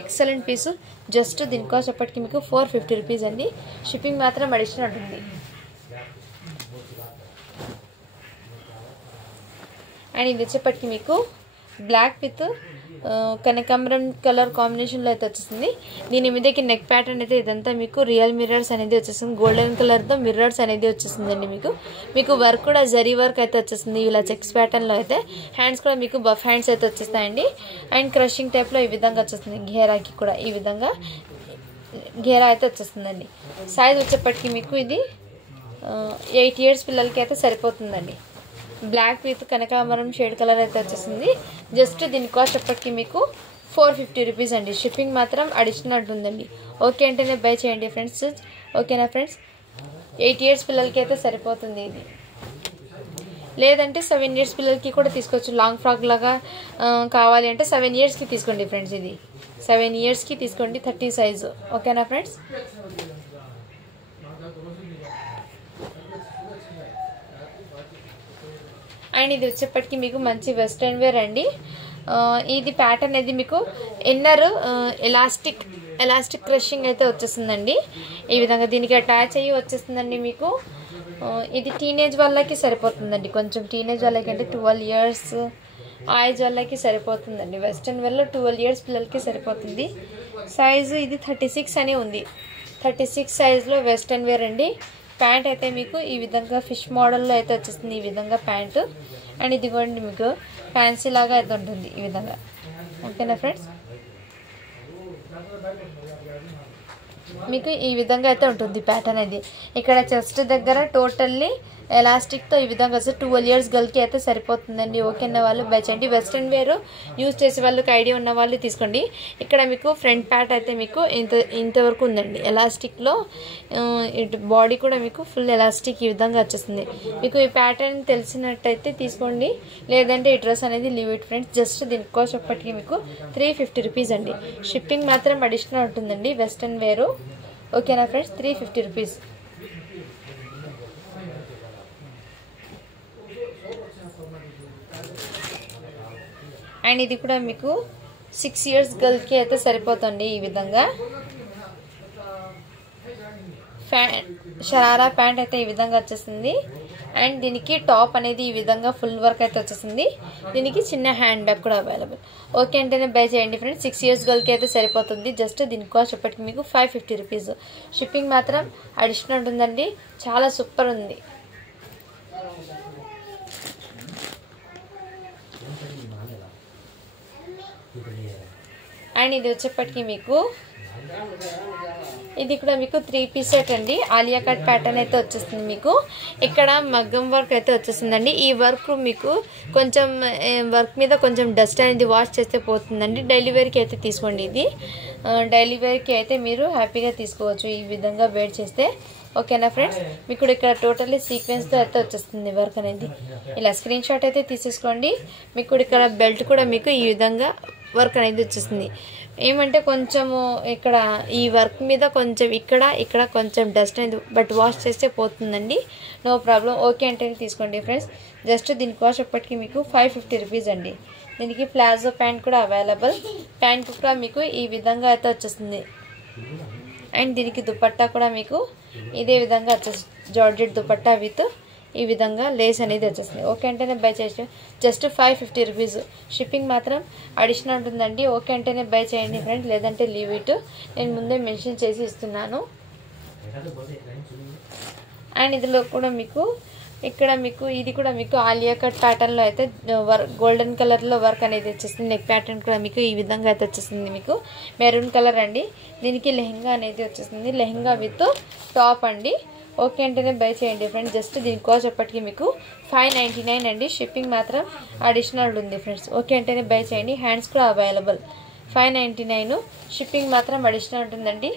ఎక్సలెంట్ పీసు. జస్ట్ దీని కాస్ట్ అప్పటికి మీకు 450 రూపీస్ అండి. షిప్పింగ్ మాత్రం అడిషనల్ ఉంటుంది. అండ్ ఇది వచ్చేప్పటికి మీకు బ్లాక్ విత్ కనకాంబరం కలర్ కాంబినేషన్లో అయితే వచ్చేసింది. దీని మీదకి నెక్ ప్యాటర్న్ అయితే ఇదంతా మీకు రియల్ మిర్రర్స్ అనేది వచ్చేసింది. గోల్డెన్ కలర్తో మిర్రర్స్ అనేది వచ్చేసిందండి. మీకు వర్క్ కూడా జరీ వర్క్ అయితే వచ్చేసింది. ఇలా చెక్స్ ప్యాటర్న్లో అయితే. హ్యాండ్స్ కూడా మీకు బఫ్ హ్యాండ్స్ అయితే వచ్చేస్తాయండి. అండ్ క్రషింగ్ టైప్లో ఈ విధంగా వచ్చేస్తుంది. ఘేరాకి కూడా ఈ విధంగా ఘేరా అయితే వచ్చేస్తుందండి. సైజ్ వచ్చేప్పటికి మీకు ఇది 8 years పిల్లలకి అయితే సరిపోతుందండి. బ్లాక్ విత్ కనకాంబరం షేడ్ కలర్ అయితే వచ్చేసింది. జస్ట్ దీని కాస్ట్ అప్పటికి మీకు 450 రూపీస్ అండి. షిప్పింగ్ మాత్రం అడిషనల్ ఉందండి. ఓకే అంటేనే బై చేయండి ఫ్రెండ్స్. ఓకేనా ఫ్రెండ్స్? 8 years పిల్లలకి అయితే సరిపోతుంది ఇది. లేదంటే 7 years పిల్లలకి కూడా తీసుకోవచ్చు. లాంగ్ ఫ్రాక్ లాగా కావాలి అంటే 7 yearsకి తీసుకోండి ఫ్రెండ్స్. ఇది 7 yearsకి తీసుకోండి. 30 సైజు. ఓకేనా ఫ్రెండ్స్? అండ్ ఇది వచ్చేప్పటికి మీకు మంచి వెస్ట్రన్ వేర్ అండి. ఇది ప్యాటర్న్ అనేది మీకు ఇన్నర్ ఎలాస్టిక్ క్రషింగ్ అయితే వచ్చేస్తుందండి. ఈ విధంగా దీనికి అటాచ్ అయ్యి వచ్చేస్తుందండి మీకు. ఇది టీనేజ్ వాళ్ళకి సరిపోతుందండి. కొంచెం టీనేజ్ వాళ్ళకి అంటే 12 years ఆ ఏజ్ వాళ్ళకి సరిపోతుందండి. వెస్ట్రన్ వేర్లో 12 years పిల్లలకి సరిపోతుంది. సైజు ఇది 36 అని ఉంది. 36 సైజ్లో వెస్ట్రన్ వేర్ అండి. ప్యాంట్ అయితే మీకు ఈ విధంగా ఫిష్ మోడల్లో అయితే వచ్చేస్తుంది ఈ విధంగా ప్యాంటు. అండ్ ఇదిగోండి మీకు ఫ్యాన్సీ లాగా అయితే ఉంటుంది ఈ విధంగా. ఓకేనా ఫ్రెండ్స్, మీకు ఈ విధంగా అయితే ఉంటుంది ప్యాటర్న్ అనేది. ఇక్కడ చెస్ట్ దగ్గర టోటల్లీ ఎలాస్టిక్తో ఈ విధంగా వస్తే 12 years గర్ల్కి అయితే సరిపోతుందండి. ఓకేనా వాళ్ళు బై చేయండి. వెస్ట్రన్ వేర్ యూజ్ చేసే వాళ్ళకి ఐడియా ఉన్న వాళ్ళు తీసుకోండి. ఇక్కడ మీకు ఫ్రంట్ ప్యాట్ అయితే మీకు ఇంతవరకు ఉందండి ఎలాస్టిక్లో. ఇటు బాడీ కూడా మీకు ఫుల్ ఎలాస్టిక్ ఈ విధంగా వచ్చేస్తుంది. మీకు ఈ ప్యాటర్న్ తెలిసినట్టయితే తీసుకోండి, లేదంటే ఈ డ్రెస్ అనేది లీవ్ ఇట్ ఫ్రెండ్స్. జస్ట్ దీని కాస్ట్ అప్పటికి మీకు 350 రూపీస్ అండి. షిప్పింగ్ మాత్రం అడిషనల్ ఉంటుందండి వెస్ట్రన్ వేరు. ఓకేనా ఫ్రెండ్స్, 350 రూపీస్. అండ్ ఇది కూడా మీకు 6 years గర్ల్కి అయితే సరిపోతుంది ఈ విధంగా. షరారా ప్యాంట్ అయితే ఈ విధంగా వచ్చేసింది. అండ్ దీనికి టాప్ అనేది ఈ విధంగా ఫుల్ వర్క్ అయితే వచ్చేసింది. దీనికి చిన్న హ్యాండ్ బ్యాగ్ కూడా అవైలబుల్. ఓకే అంటేనే బై చేయండి ఫ్రెండ్స్. 6 years గర్ల్కి అయితే సరిపోతుంది. జస్ట్ దీని కాస్ట్ ఇప్పటికి మీకు 550 రూపీస్. షిప్పింగ్ మాత్రం అడిషనల్ ఉంటుందండి. చాలా సూపర్ ఉంది. అండ్ ఇది వచ్చేప్పటికి మీకు ఇది కూడా మీకు 3 piece సెట్ అండి. ఆలియా కట్ ప్యాటర్న్ అయితే వచ్చేస్తుంది. మీకు ఇక్కడ మగ్గం వర్క్ అయితే వచ్చేస్తుందండి. ఈ వర్క్ మీకు కొంచెం వర్క్ మీద కొంచెం డస్ట్ అనేది వాష్ చేస్తే పోతుందండి. డైలీ వేర్కి అయితే తీసుకోండి. ఇది డైలీ వేర్కి అయితే మీరు హ్యాపీగా తీసుకోవచ్చు ఈ విధంగా వేర్ చేస్తే. ఓకేనా ఫ్రెండ్స్, మీకు ఇక్కడ టోటల్లీ సీక్వెన్స్తో అయితే వచ్చేస్తుంది వర్క్ అనేది. ఇలా స్క్రీన్ షాట్ అయితే తీసేసుకోండి. మీకు ఇక్కడ బెల్ట్ కూడా మీకు ఈ విధంగా వర్క్ అనేది వచ్చేస్తుంది. ఏమంటే కొంచెము ఇక్కడ ఈ వర్క్ మీద కొంచెం ఇక్కడ కొంచెం డస్ట్ అనేది బట్ వాష్ చేస్తే పోతుందండి. No problem. ఓకే అంటే తీసుకోండి ఫ్రెండ్స్. జస్ట్ దీని కాస్ట్ ఎప్పటికీ మీకు 550 రూపీస్ అండి. దీనికి ప్లాజో ప్యాంట్ కూడా అవైలబుల్. ప్యాంట్ కూడా మీకు ఈ విధంగా అయితే వచ్చేస్తుంది. అండ్ దీనికి దుపట్టా కూడా మీకు ఇదే విధంగా వచ్చేస్తుంది. జార్జెట్ దుపట్టా విత్ ఈ విధంగా లేస్ అనేది వచ్చేస్తుంది. ఓకే అంటేనే బై చేసి జస్ట్ 550 రూపీస్. షిప్పింగ్ మాత్రం అడిషనల్ ఉంటుందండి. ఓకే అంటేనే బై చేయండి ఫ్రెండ్స్, లేదంటే లీవ్ ఇట్. నేను ముందే మెన్షన్ చేసి ఇస్తున్నాను. అండ్ ఇందులో కూడా మీకు ఇక్కడ మీకు ఇది కూడా మీకు ఆలియా కట్ ప్యాటర్న్లో అయితే వర్క్ గోల్డెన్ కలర్లో వర్క్ అనేది వచ్చేస్తుంది. నెక్ ప్యాటర్న్ కూడా మీకు ఈ విధంగా అయితే వచ్చేస్తుంది. మీకు మెరూన్ కలర్ అండి. దీనికి లెహంగా అనేది వచ్చేస్తుంది. లెహంగా విత్ టాప్ అండి. ఓకే అంటేనే బై చేయండి ఫ్రెండ్స్. జస్ట్ దీని కాస్ట్ ఎప్పటికీ మీకు 599 అండి. షిప్పింగ్ మాత్రం అడిషనల్ ఉంది ఫ్రెండ్స్. ఓకే అంటేనే బై చేయండి. హ్యాండ్స్ కూడా అవైలబుల్. 599. షిప్పింగ్ మాత్రం అడిషనల్ ఉంటుందండి.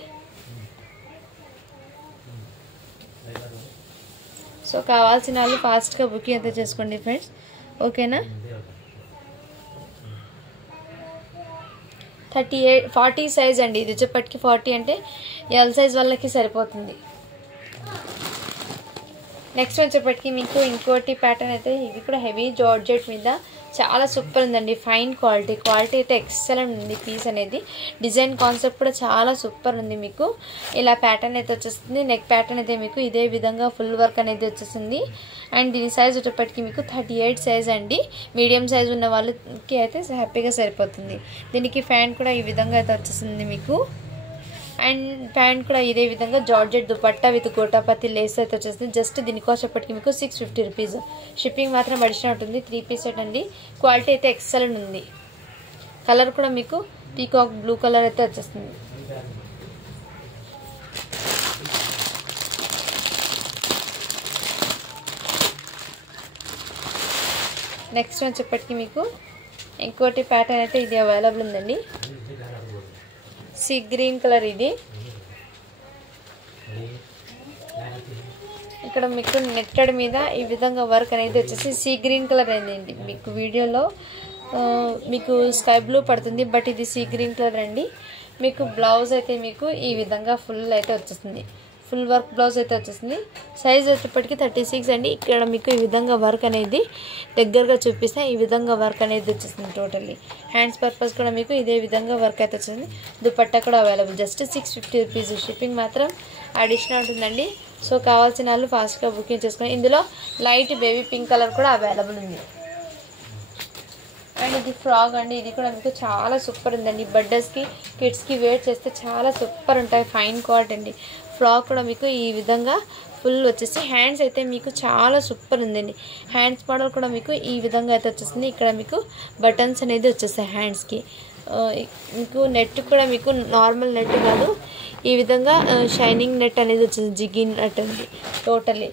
సో కావాల్సిన వాళ్ళు ఫాస్ట్గా బుకింగ్ అయితే చేసుకోండి ఫ్రెండ్స్. ఓకేనా, 40 సైజ్ అండి. ఇది వచ్చేప్పటికి 40 అంటే ఎల్ సైజ్ వాళ్ళకి సరిపోతుంది. నెక్స్ట్ వచ్చేప్పటికి మీకు ఇంకోటి ప్యాటర్న్ అయితే ఇది కూడా హెవీ జార్జెట్ మీద చాలా సూపర్ ఉందండి. ఫైన్ క్వాలిటీ అయితే ఎక్సలెంట్ ఉంది. పీస్ అనేది డిజైన్ కాన్సెప్ట్ కూడా చాలా సూపర్ ఉంది. మీకు ఇలా ప్యాటర్న్ అయితే వచ్చేస్తుంది. నెక్ ప్యాటర్న్ అయితే మీకు ఇదే విధంగా ఫుల్ వర్క్ అనేది వచ్చేస్తుంది. అండ్ దీని సైజ్ వచ్చేప్పటికి మీకు 38 సైజ్ అండి. మీడియం సైజ్ ఉన్న వాళ్ళకి అయితే హ్యాపీగా సరిపోతుంది. దీనికి ఫ్యాంట్ కూడా ఈ విధంగా అయితే వచ్చేస్తుంది మీకు. అండ్ ప్యాంట్ కూడా ఇదే విధంగా georgette dupatta with gotapatti lace అయితే వచ్చేస్తుంది. జస్ట్ దీని కాస్ట్ ఎప్పటికీ మీకు 650 రూపీస్. షిప్పింగ్ మాత్రం అడిషనల్ ఉంటుంది. 3 piece సెట్ అండి. క్వాలిటీ అయితే ఎక్సలెంట్ ఉంది. కలర్ కూడా మీకు పీకాక్ బ్లూ కలర్ అయితే వచ్చేస్తుంది. నెక్స్ట్ వచ్చేప్పటికి మీకు ఇంకోటి ప్యాటర్న్ అయితే ఇది అవైలబుల్ ఉందండి. Sea green colour. ఇది ఇక్కడ మీకు నెట్టెడ్ మీద ఈ విధంగా వర్క్ అనేది వచ్చేసి సీ గ్రీన్ కలర్ అయిందండి. మీకు వీడియోలో మీకు స్కై బ్లూ పడుతుంది, బట్ ఇది సీ గ్రీన్ కలర్ అండి. మీకు బ్లౌజ్ అయితే మీకు ఈ విధంగా ఫుల్ అయితే వచ్చేస్తుంది. ఫుల్ వర్క్ బ్లౌజ్ అయితే వచ్చేసింది. సైజ్ వచ్చేప్పటికి 36 అండి. ఇక్కడ మీకు ఈ విధంగా వర్క్ అనేది దగ్గరగా చూపిస్తే ఈ విధంగా వర్క్ అనేది వచ్చేస్తుంది. టోటల్లీ హ్యాండ్స్ పర్పస్ కూడా మీకు ఇదే విధంగా వర్క్ అయితే వచ్చింది. దుపట్టా కూడా అవైలబుల్. Just 650 rupees. షిప్పింగ్ మాత్రం అడిషనల్ ఉంటుందండి. సో కావాల్సిన వాళ్ళు ఫాస్ట్గా బుకింగ్ చేసుకొని. ఇందులో లైట్ బేబీ పింక్ కలర్ కూడా అవైలబుల్ ఉంది. అండ్ ఇది ఫ్రాక్ అండి. ఇది కూడా మీకు చాలా సూపర్ ఉందండి. బర్త్డేస్కి కిడ్స్కి వేర్ చేస్తే చాలా సూపర్ ఉంటాయి. ఫైన్ క్వాలిటీ అండి. ఫ్రాక్ కూడా మీకు ఈ విధంగా ఫుల్ వచ్చేసి హ్యాండ్స్ అయితే మీకు చాలా సూపర్ ఉందండి. హ్యాండ్స్ మోడల్ కూడా మీకు ఈ విధంగా అయితే వచ్చేస్తుంది. ఇక్కడ మీకు బటన్స్ అనేది వచ్చేస్తాయి హ్యాండ్స్కి. మీకు నెట్ కూడా మీకు నార్మల్ నెట్ కాదు, ఈ విధంగా షైనింగ్ నెట్ అనేది వచ్చింది. జిగ్గింగ్ నెట్ ఉంది. టోటల్లీ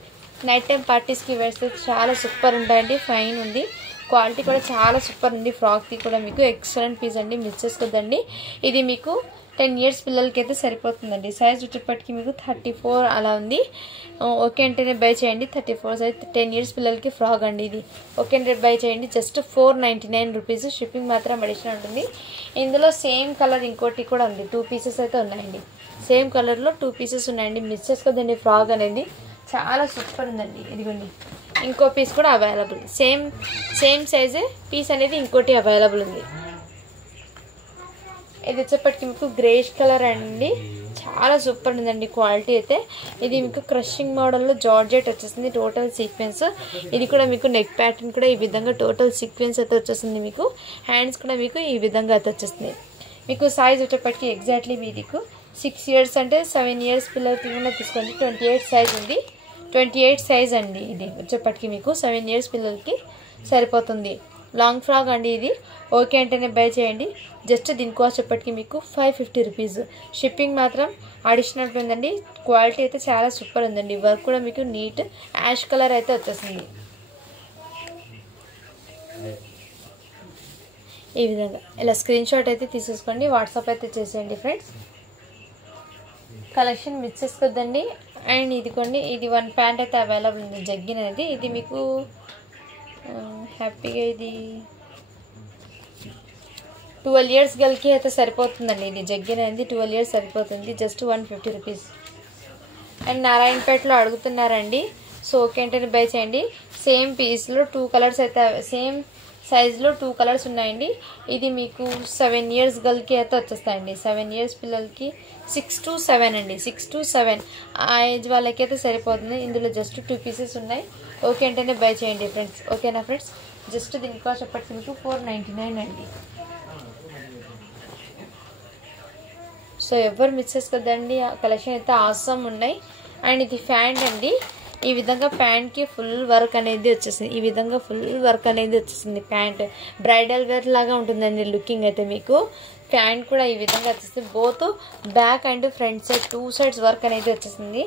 నైట్ టైం పార్టీస్కి వేస్తే చాలా సూపర్ ఉంటాయండి. ఫైన్ ఉంది. క్వాలిటీ కూడా చాలా సూపర్ ఉంది. ఫ్రాక్ది కూడా మీకు ఎక్సలెంట్ పీస్ అండి. మిస్ చేసుకోద్దండి. ఇది మీకు 10 years పిల్లలకి అయితే సరిపోతుందండి. సైజ్ వచ్చేప్పటికి మీకు 34 అలా ఉంది. ఓకే అంటేనే బై చేయండి. 34 సైజ్ 10 years పిల్లలకి ఫ్రాక్ అండి. ఇది ఓకే అంటే బై చేయండి. Just 499 rupees. షిప్పింగ్ మాత్రం అడిషనల్ ఉంటుంది. ఇందులో సేమ్ కలర్ ఇంకోటి కూడా ఉంది. 2 pieces అయితే ఉన్నాయండి. సేమ్ కలర్లో 2 pieces ఉన్నాయండి. మిస్ చేసుకోద్దండి. ఫ్రాక్ అనేది చాలా సూపర్ ఉందండి. ఇదిగోండి ఇంకో పీస్ కూడా అవైలబుల్. సేమ్ సైజే పీస్ అనేది ఇంకోటి అవైలబుల్ ఉంది. ఇది వచ్చేప్పటికి మీకు గ్రేష్ కలర్ అండి. చాలా సూపర్ ఉందండి. క్వాలిటీ అయితే ఇది మీకు క్రషింగ్ మోడల్లో జార్జెట్ వచ్చేసింది. Total sequence. ఇది కూడా మీకు నెక్ ప్యాటర్న్ కూడా ఈ విధంగా టోటల్ సీక్వెన్స్ అయితే వచ్చేస్తుంది. మీకు హ్యాండ్స్ కూడా మీకు ఈ విధంగా అయితే వచ్చేస్తుంది. మీకు సైజ్ వచ్చేప్పటికి ఎగ్జాక్ట్లీ మీకు 6 years అంటే 7 years పిల్లలకి కూడా తీసుకోండి. 28 సైజ్ ఉంది. 28 సైజ్ అండి. ఇది వచ్చేప్పటికి మీకు 7 years పిల్లలకి సరిపోతుంది. లాంగ్ ఫ్రాక్ అండి. ఇది ఓకే అంటేనే బై చేయండి. జస్ట్ దీని కాస్ట్ చెప్పటికి మీకు 550 రూపీస్. షిప్పింగ్ మాత్రం అడిషనల్ ఉందండి. క్వాలిటీ అయితే చాలా సూపర్ ఉందండి. వర్క్ కూడా మీకు నీట్ యాష్ కలర్ అయితే వచ్చేసింది. ఈ విధంగా ఇలా స్క్రీన్ షాట్ అయితే తీసేసుకోండి. వాట్సాప్ అయితే చేసేయండి ఫ్రెండ్స్. కలెక్షన్ మిస్ చేసుకోద్దండి. అండ్ ఇదిగోండి ఇది 1 ప్యాంట్ అయితే అవైలబుల్ ఉంది. జగ్గిన్ అనేది ఇది మీకు హ్యాపీగా ఇది 12 years గర్ల్కి అయితే సరిపోతుందండి. ఇది జగ్గిన్ అనేది 12 years సరిపోతుంది. Just 150 rupees. అండ్ నారాయణపేటలో అడుగుతున్నారండి. సో ఓకే అంటే బై చేయండి. సేమ్ పీస్లో 2 కలర్స్ అయితే సేమ్ సైజ్లో 2 కలర్స్ ఉన్నాయండి. ఇది మీకు 7 years గర్ల్కి అయితే వచ్చేస్తాయండి. 7 years పిల్లలకి 6 to 7 అండి. 6 to 7 ఆ ఏజ్ వాళ్ళకి అయితే సరిపోతుంది. ఇందులో జస్ట్ 2 pieces ఉన్నాయి. ఓకే అంటేనే బై చేయండి ఫ్రెండ్స్. ఓకేనా ఫ్రెండ్స్. జస్ట్ దీని కాస్ట్ చెప్పటికి మీకు 499 అండి. సో ఎవరు మిస్ చేసుకోద్దండి. ఆ కలెక్షన్ అయితే ఆసమ్ ఉన్నాయి. అండ్ ఇది ప్యాంట్ అండి. ఈ విధంగా ప్యాంట్కి ఫుల్ వర్క్ అనేది వచ్చేసింది. ఈ విధంగా ఫుల్ వర్క్ అనేది వచ్చేసింది. ప్యాంట్ బ్రైడల్ వేర్ లాగా ఉంటుందండి. లుకింగ్ అయితే మీకు ప్యాంట్ కూడా ఈ విధంగా వచ్చేస్తుంది. Both back and front side 2 sides work అనేది వచ్చేసింది.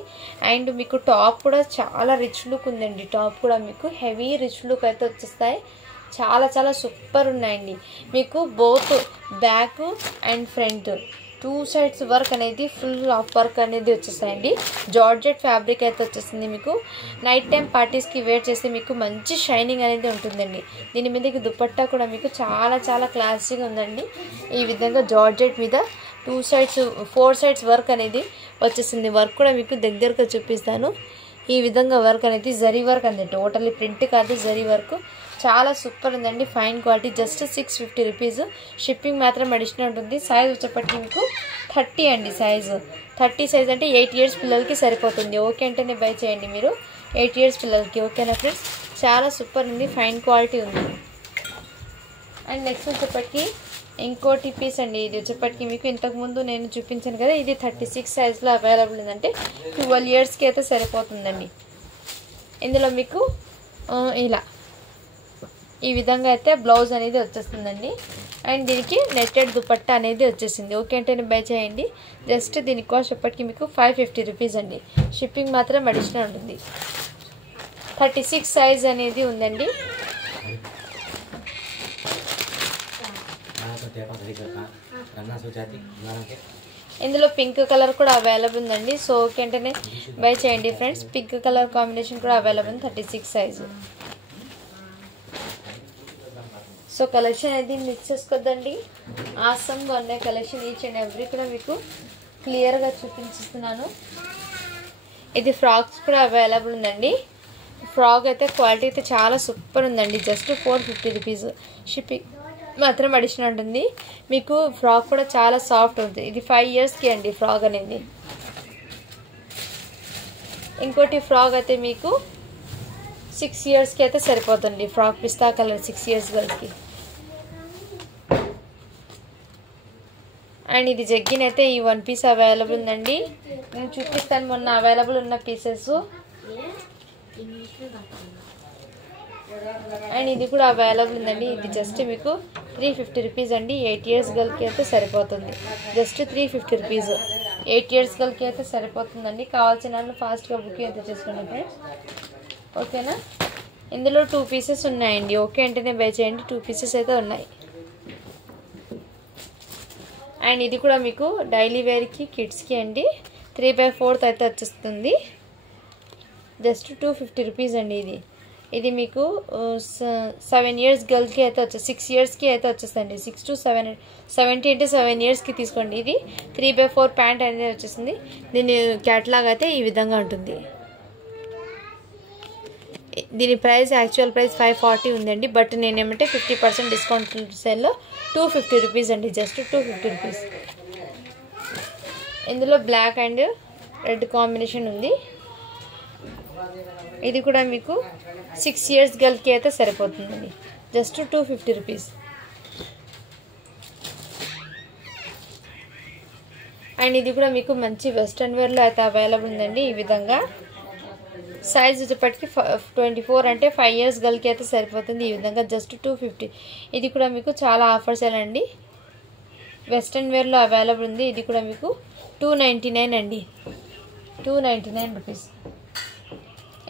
అండ్ మీకు టాప్ కూడా చాలా రిచ్ లుక్ ఉందండి. టాప్ కూడా మీకు హెవీ రిచ్ లుక్ అయితే వచ్చేస్తాయి. చాలా చాలా సూపర్ ఉన్నాయండి. మీకు both back and front 2 sides work అనేది ఫుల్ ఆఫ్ వర్క్ అనేది వచ్చేస్తాయండి. జార్జెట్ ఫ్యాబ్రిక్ అయితే వచ్చేసింది. మీకు నైట్ టైం పార్టీస్కి వేర్ చేస్తే మీకు మంచి షైనింగ్ అనేది ఉంటుందండి. దీని మీదకి దుపట్టా కూడా మీకు చాలా చాలా క్లాసీగా ఉందండి. ఈ విధంగా జార్జెట్ మీద 2 sides 4 sides వర్క్ అనేది వచ్చేసింది. వర్క్ కూడా మీకు దగ్గరగా చూపిస్తాను. ఈ విధంగా వర్క్ అనేది జరీ వర్క్ అండి. టోటల్లీ ప్రింట్ కాదు, జరీ వర్క్. చాలా సూపర్ ఉందండి. Fine quality. Just 650 rupees. Shipping మాత్రం అడిషనల్ ఉంటుంది. సైజ్ వచ్చేప్పటికి మీకు 30 అండి. సైజు 30 సైజ్ అంటే 8 years పిల్లలకి సరిపోతుంది. ఓకే అంటేనే బై చేయండి మీరు 8 years పిల్లలకి. ఓకేనా ఫ్రెండ్స్. చాలా సూపర్ ఉంది. ఫైన్ క్వాలిటీ ఉంది. అండ్ నెక్స్ట్ వచ్చేప్పటికి ఇంకోటి పీస్ అండి. ఇది వచ్చేప్పటికి మీకు ఇంతకుముందు నేను చూపించాను కదా, ఇది 36 సైజ్లో అవైలబుల్ ఉందంటే 12 yearsకి అయితే సరిపోతుందండి. ఇందులో మీకు ఇలా ఈ విధంగా అయితే బ్లౌజ్ అనేది వచ్చేస్తుందండి. అండ్ దీనికి నెట్టెడ్ దుపట్టా అనేది వచ్చేసింది. ఓకే అంటే బై చేయండి. జస్ట్ దీని కాస్ట్ ఎప్పటికీ మీకు 550 రూపీస్ అండి. షిప్పింగ్ మాత్రం అడిషనల్ ఉంటుంది. 36 సైజ్ అనేది ఉందండి. ఇందులో పింక్ కలర్ కూడా అవైలబుల్ ఉందండి. సో ఓకే అంటేనే బై చేయండి ఫ్రెండ్స్. పింక్ కలర్ కాంబినేషన్ కూడా అవైలబుల్ 36 సైజు. సో కలెక్షన్ అనేది మిక్స్ చేసుకోద్దండి. ఆసమ్గా ఉన్నాయి కలెక్షన్. ఈచ్ అండ్ ఎవ్రీ కూడా మీకు క్లియర్గా చూపించుతున్నాను. ఇది ఫ్రాక్స్ కూడా అవైలబుల్ ఉందండి. ఫ్రాక్ అయితే క్వాలిటీ అయితే చాలా సూపర్ ఉందండి. Just 450 rupees. షిప్పింగ్ మాత్రం అడిషనల్ ఉంటుంది. మీకు ఫ్రాక్ కూడా చాలా సాఫ్ట్ ఉంటుంది. ఇది 5 yearsకి అండి ఫ్రాక్ అనేది. ఇంకోటి ఫ్రాక్ అయితే మీకు 6 yearsకి అయితే సరిపోతుంది. ఫ్రాక్ పిస్తా కలర్ 6 years గర్ల్స్కి. అండ్ ఇది జగ్గిన్ అయితే ఈ 1 పీస్ అవైలబుల్ ఉందండి. నేను చూపిస్తాను మొన్న అవైలబుల్ ఉన్న పీసెస్. అండ్ ఇది కూడా అవైలబుల్ ఉందండి. ఇది జస్ట్ మీకు 350 రూపీస్ అండి. 8 ఇయర్స్ గర్ల్కి అయితే సరిపోతుంది. జస్ట్ 350 రూపీస్ 8 ఇయర్స్ గర్ల్కి అయితే సరిపోతుందండి. కావాల్సిన వాళ్ళు ఫాస్ట్గా బుకింగ్ అయితే చేసుకోండి ఫ్రెండ్స్. ఓకేనా. ఇందులో 2 పీసెస్ ఉన్నాయండి. ఓకే అంటేనే బై చేయండి. 2 పీసెస్ అయితే ఉన్నాయి. అండ్ ఇది కూడా మీకు డైలీ వేర్కి కిడ్స్కి అండి. 3/4 అయితే వచ్చేస్తుంది. జస్ట్ 250 రూపీస్ అండి. ఇది మీకు 7 ఇయర్స్ గర్ల్కి అయితే వచ్చేసి 6 ఇయర్స్కి అయితే వచ్చేస్తుంది. 6 to 7 70 అంటే 7 ఇయర్స్కి తీసుకోండి. ఇది 3/4 ప్యాంట్ అనేది వచ్చేసింది. దీని క్యాటలాగ్ అయితే ఈ విధంగా ఉంటుంది. దీని ప్రైస్ యాక్చువల్ ప్రైస్ 540 ఉందండి. బట్ నేనేమంటే 50% డిస్కౌంట్ సేల్లో 250 రూపీస్ అండి. Just 250 rupees. ఇందులో బ్లాక్ అండ్ రెడ్ కాంబినేషన్ ఉంది. ఇది కూడా మీకు 6 ఇయర్స్ గర్ల్కి అయితే సరిపోతుందండి. Just 250 rupees. అండ్ ఇది కూడా మీకు మంచి వెస్ట్రన్ వేర్లో అయితే అవైలబుల్ ఉందండి. ఈ విధంగా సైజ్ వచ్చేప్పటికి 24 అంటే 5 ఇయర్స్ గర్ల్కి అయితే సరిపోతుంది. ఈ విధంగా జస్ట్ 250. ఇది కూడా మీకు చాలా ఆఫర్స్ అండి. వెస్ట్రన్ వేర్లో అవైలబుల్ ఉంది. ఇది కూడా మీకు 299 అండి. 299 రూపీస్.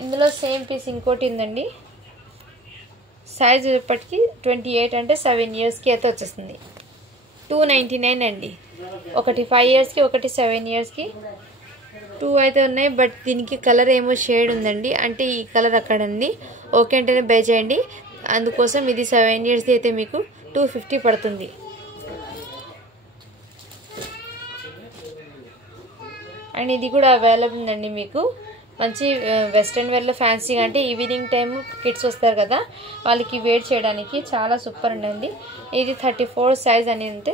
ఇందులో సేమ్ పీస్ ఇంకోటి ఉందండి. సైజ్ వచ్చేప్పటికి 28 అంటే 7 ఇయర్స్కి అయితే వచ్చేస్తుంది. 299 అండి. ఒకటి 5 ఇయర్స్కి ఒకటి 7 ఇయర్స్కి 2 అయితే ఉన్నాయి. బట్ దీనికి కలర్ ఏమో షేడ్ ఉందండి. అంటే ఈ కలర్ అక్కడ ఉంది. ఓకే అంటేనే బై చేయండి. అందుకోసం ఇది 7 ఇయర్స్ది అయితే మీకు 250 పడుతుంది. అండ్ ఇది కూడా అవైలబుల్ ఉందండి. మీకు మంచి వెస్ట్రన్ వేర్లో ఫ్యాన్సీగా అంటే ఈవినింగ్ టైం కిడ్స్ వస్తారు కదా, వాళ్ళకి వేర్ చేయడానికి చాలా సూపర్ ఉండండి. ఇది 34 సైజ్ అనేది అంతే.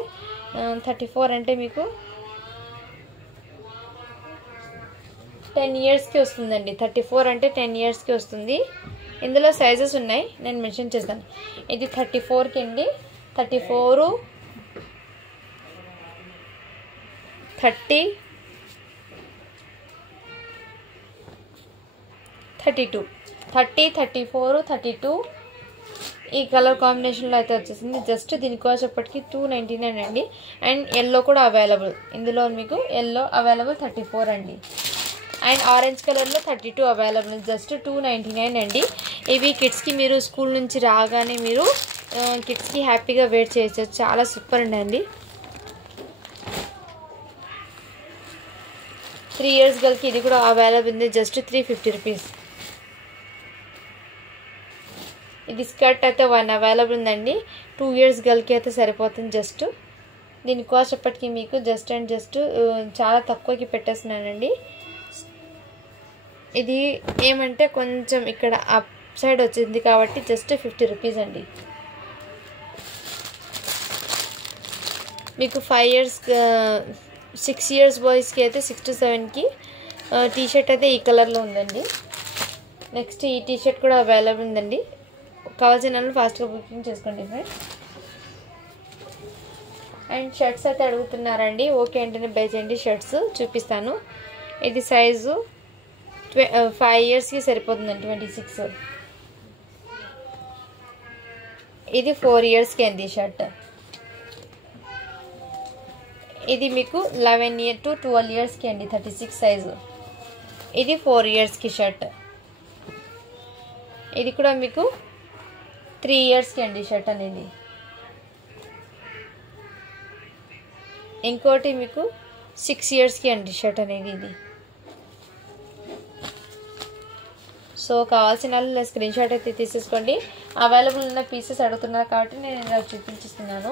34 అంటే మీకు 10 ఇయర్స్కి వస్తుందండి. 34 అంటే 10 ఇయర్స్కి వస్తుంది. ఇందులో సైజెస్ ఉన్నాయి, నేను మెన్షన్ చేస్తాను. ఇది 34కి అండి. 34 30 32 30 34 32 ఈ కలర్ కాంబినేషన్లో అయితే వచ్చేసింది. జస్ట్ దీనికోసప్పటికి 299 అండి. అండ్ ఎల్లో కూడా అవైలబుల్. ఇందులో మీకు ఎల్లో అవైలబుల్ 34 అండి. అండ్ ఆరెంజ్ కలర్లో 32 అవైలబుల్. జస్ట్ 299 అండి. ఇవి కిడ్స్కి మీరు స్కూల్ నుంచి రాగానే మీరు కిడ్స్కి హ్యాపీగా వేర్ చేయొచ్చు. చాలా సూపర్ ఉండండి. 3 ఇయర్స్ గర్ల్కి ఇది కూడా అవైలబుల్ ఉంది. Just 350 rupees. ఇది స్కర్ట్ అయితే 1 అవైలబుల్ ఉందండి. 2 ఇయర్స్ గర్ల్కి అయితే సరిపోతుంది. జస్ట్ దీని కాస్ట్ ఎప్పటికీ మీకు జస్ట్ అండ్ జస్ట్ చాలా తక్కువకి పెట్టేస్తున్నానండి. ఇది ఏమంటే కొంచెం ఇక్కడ అప్ సైడ్ వచ్చింది కాబట్టి జస్ట్ 50 రూపీస్ అండి. మీకు 5 ఇయర్స్ 6 ఇయర్స్ బాయ్స్కి అయితే 6 to 7కి టీషర్ట్ అయితే ఈ కలర్లో ఉందండి. నెక్స్ట్ ఈ టీషర్ట్ కూడా అవైలబుల్ ఉందండి. కావాల్సిన వాళ్ళు ఫాస్ట్గా బుకింగ్ చేసుకోండి ఫ్రెండ్స్. అండ్ షర్ట్స్ అయితే అడుగుతున్నారండి. ఓకే అంటేనే బై చేయండి. షర్ట్స్ చూపిస్తాను. ఇది సైజు 5 ఇయర్స్కి సరిపోతుందండి. 26. ఇది 4 ఇయర్స్కి అండి షర్ట్. ఇది మీకు 11 to 12 ఇయర్స్కి అండి. 36 సైజు. ఇది 4 ఇయర్స్కి షర్ట్. ఇది కూడా మీకు 3 ఇయర్స్కి అండి షర్ట్ అనేది. ఇంకోటి మీకు 6 ఇయర్స్కి అండి షర్ట్ అనేది. ఇది సో కావాల్సిన వాళ్ళు స్క్రీన్ షాట్ అయితే తీసేసుకోండి. అవైలబుల్ ఉన్న పీసెస్ అడుగుతున్నారు కాబట్టి నేను ఇలా చూపించిస్తున్నాను.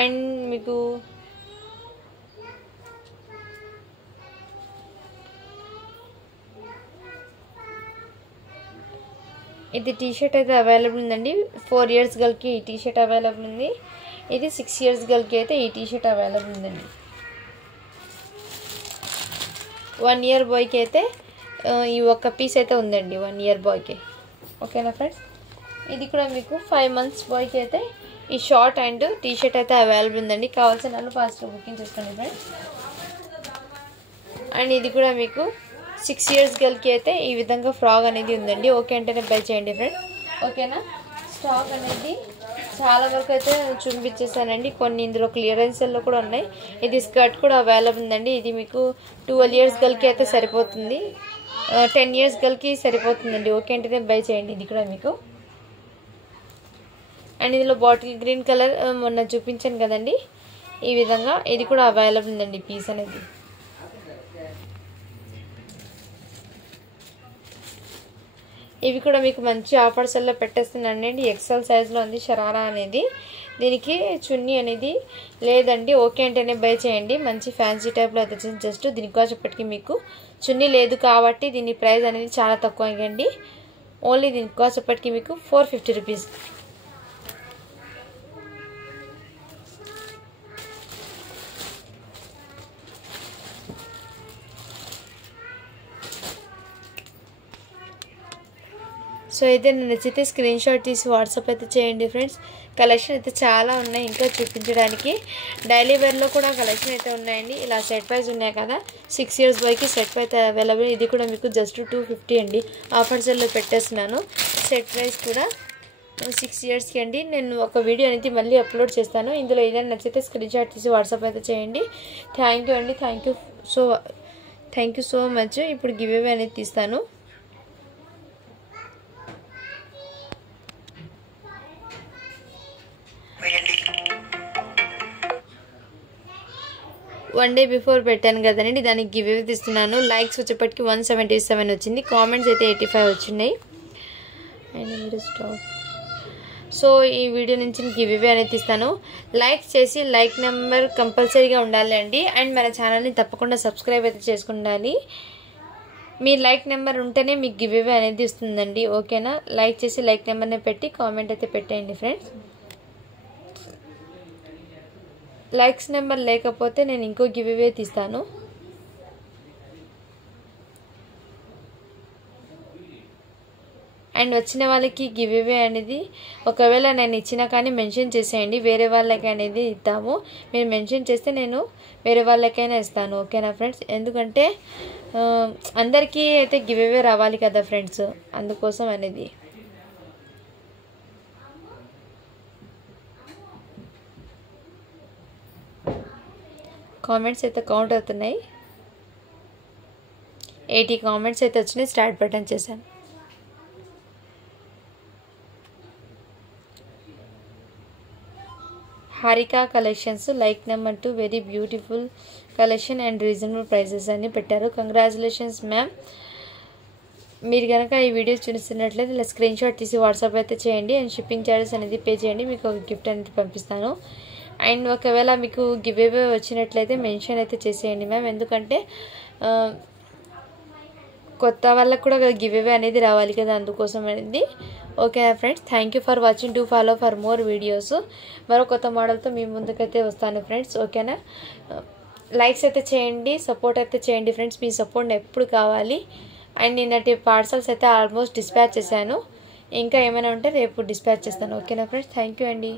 అండ్ మీకు ఇది టీషర్ట్ అయితే అవైలబుల్ ఉందండి. 4 ఇయర్స్ గర్ల్కి ఈ టీషర్ట్ అవైలబుల్ ఉంది. ఇది 6 ఇయర్స్ గర్ల్కి అయితే ఈ టీషర్ట్ అవైలబుల్ ఉందండి. 1 ఇయర్ బాయ్కి అయితే ఈ ఒక్క పీస్ అయితే ఉందండి. 1 ఇయర్ బాయ్కి. ఓకేనా ఫ్రెండ్స్. ఇది కూడా మీకు 5 months బాయ్కి అయితే ఈ షార్ట్ అండ్ టీ షర్ట్ అయితే అవైలబుల్ ఉందండి. కావాల్సిన వాళ్ళు ఫాస్ట్గా బుకింగ్ చేసుకోండి ఫ్రెండ్స్. అండ్ ఇది కూడా మీకు 6 years గర్ల్కి అయితే ఈ విధంగా ఫ్రాక్ అనేది ఉందండి. ఓకే అంటేనే బై చేయండి ఫ్రెండ్స్. ఓకేనా, స్టాక్ అనేది చాలా వరకు అయితే చూపించేసానండి. కొన్ని ఇందులో క్లియరెన్స్లో కూడా ఉన్నాయి. ఇది స్కర్ట్ కూడా అవైలబుల్ ఉందండి. ఇది మీకు 12 years గర్ల్కి అయితే సరిపోతుంది, 10 years గర్ల్కి సరిపోతుందండి. ఓకే అంటేనే బై చేయండి. ఇది కూడా మీకు అండ్ ఇందులో బాటిల్ గ్రీన్ కలర్ మొన్న చూపించాను కదండి, ఈ విధంగా ఇది కూడా అవైలబుల్ ఉందండి పీస్ అనేది. ఇవి కూడా మీకు మంచి ఆఫర్స్లో పెట్టేస్తున్నానండి. ఎక్సెల్ సైజ్లో ఉంది షరారా అనేది. దీనికి చున్నీ అనేది లేదండి. ఓకే అంటేనే బై చేయండి. మంచి ఫ్యాన్సీ టైప్లో అయితే వచ్చింది. జస్ట్ దీనికోసప్పటికి మీకు చున్నీ లేదు కాబట్టి దీని ప్రైస్ అనేది చాలా తక్కువ అండి. ఓన్లీ దీనికోసప్పటికి మీకు 450 రూపీస్. సో అయితే నచ్చితే స్క్రీన్ షాట్ తీసి వాట్సాప్ అయితే చేయండి ఫ్రెండ్స్. కలెక్షన్ అయితే చాలా ఉన్నాయి ఇంకా చూపించడానికి. డైలీ వేర్లో కూడా కలెక్షన్ అయితే ఉన్నాయండి. ఇలా సెట్ ప్రైస్ ఉన్నాయి కదా, 6 years బాయ్కి సెట్ ప్రైస్ అవైలబుల్. ఇది కూడా మీకు జస్ట్ 250 అండి. ఆఫర్స్లో పెట్టేస్తున్నాను. సెట్ ప్రైస్ కూడా 6 yearsకి అండి. నేను ఒక వీడియో అనేది మళ్ళీ అప్లోడ్ చేస్తాను. ఇందులో ఏదైనా నచ్చితే స్క్రీన్ షాట్ తీసి వాట్సాప్ అయితే చేయండి. థ్యాంక్ యూ అండి. Thank you so much. ఇప్పుడు గివ్ అవే అనేది తీస్తాను. వన్ డే బిఫోర్ పెట్టాను కదండి, దానికి గివ్ అవే తీస్తున్నాను. లైక్స్ వచ్చేప్పటికి 177 వచ్చింది. కామెంట్స్ అయితే 85 వచ్చినాయి. And stop. సో ఈ వీడియో నుంచి గివ్ అవే అనేది తీస్తాను. లైక్ చేసి లైక్ నెంబర్ కంపల్సరీగా ఉండాలి అండి. అండ్ మన ఛానల్ని తప్పకుండా సబ్స్క్రైబ్ అయితే చేసుకుండాలి. మీ లైక్ నెంబర్ ఉంటేనే మీకు గివ్ అవే అనేది ఇస్తుందండి. ఓకేనా, లైక్ చేసి లైక్ నెంబర్ని పెట్టి కామెంట్ అయితే పెట్టేయండి ఫ్రెండ్స్. లైక్స్ నెంబర్ లేకపోతే నేను ఇంకో గివ్ అవే తీస్తాను. అండ్ వచ్చిన వాళ్ళకి గివ్ అవే అనేది ఒకవేళ నేను ఇచ్చినా కానీ మెన్షన్ చేసేయండి. వేరే వాళ్ళకి అనేది ఇద్దాము. మీరు మెన్షన్ చేస్తే నేను వేరే వాళ్ళకైనా ఇస్తాను. ఓకేనా ఫ్రెండ్స్, ఎందుకంటే అందరికీ అయితే గివ్ అవే రావాలి కదా ఫ్రెండ్స్, అందుకోసం అనేది. కామెంట్స్ అయితే కౌంట్ అవుతున్నాయి. 80 కామెంట్స్ అయితే వచ్చినాయి. స్టార్ట్ బటన్ చేశాను. Harika collections like number 2 very beautiful collection and reasonable prices అని పెట్టారు. Congratulations ma'am. మీరు కనుక ఈ వీడియో చూస్తున్నట్లయితే ఇలా స్క్రీన్ షాట్ తీసి వాట్సాప్ అయితే చేయండి. అండ్ షిప్పింగ్ ఛార్జెస్ అనేది పే చేయండి. మీకు ఒక గిఫ్ట్ అనేది పంపిస్తాను. అండ్ ఒకవేళ మీకు గివ్ అవే వచ్చినట్లయితే మెన్షన్ అయితే చేసేయండి మ్యామ్, ఎందుకంటే కొత్త వాళ్ళకు కూడా గివ్ అవే అనేది రావాలి కదా, అందుకోసం అనేది. Okay friends, thank you for watching. To follow for more videos. మరో కొత్త మోడల్తో మీ ముందుకైతే వస్తాను ఫ్రెండ్స్. ఓకేనా, లైక్స్ అయితే చేయండి, సపోర్ట్ అయితే చేయండి ఫ్రెండ్స్. మీ సపోర్ట్ ఎప్పుడు కావాలి. అండ్ నిన్నటి పార్సల్స్ అయితే ఆల్మోస్ట్ డిస్పాచ్ చేశాను. ఇంకా ఏమైనా ఉంటే రేపు డిస్పాచ్ చేస్తాను. ఓకేనా ఫ్రెండ్స్, థ్యాంక్ యూ అండి.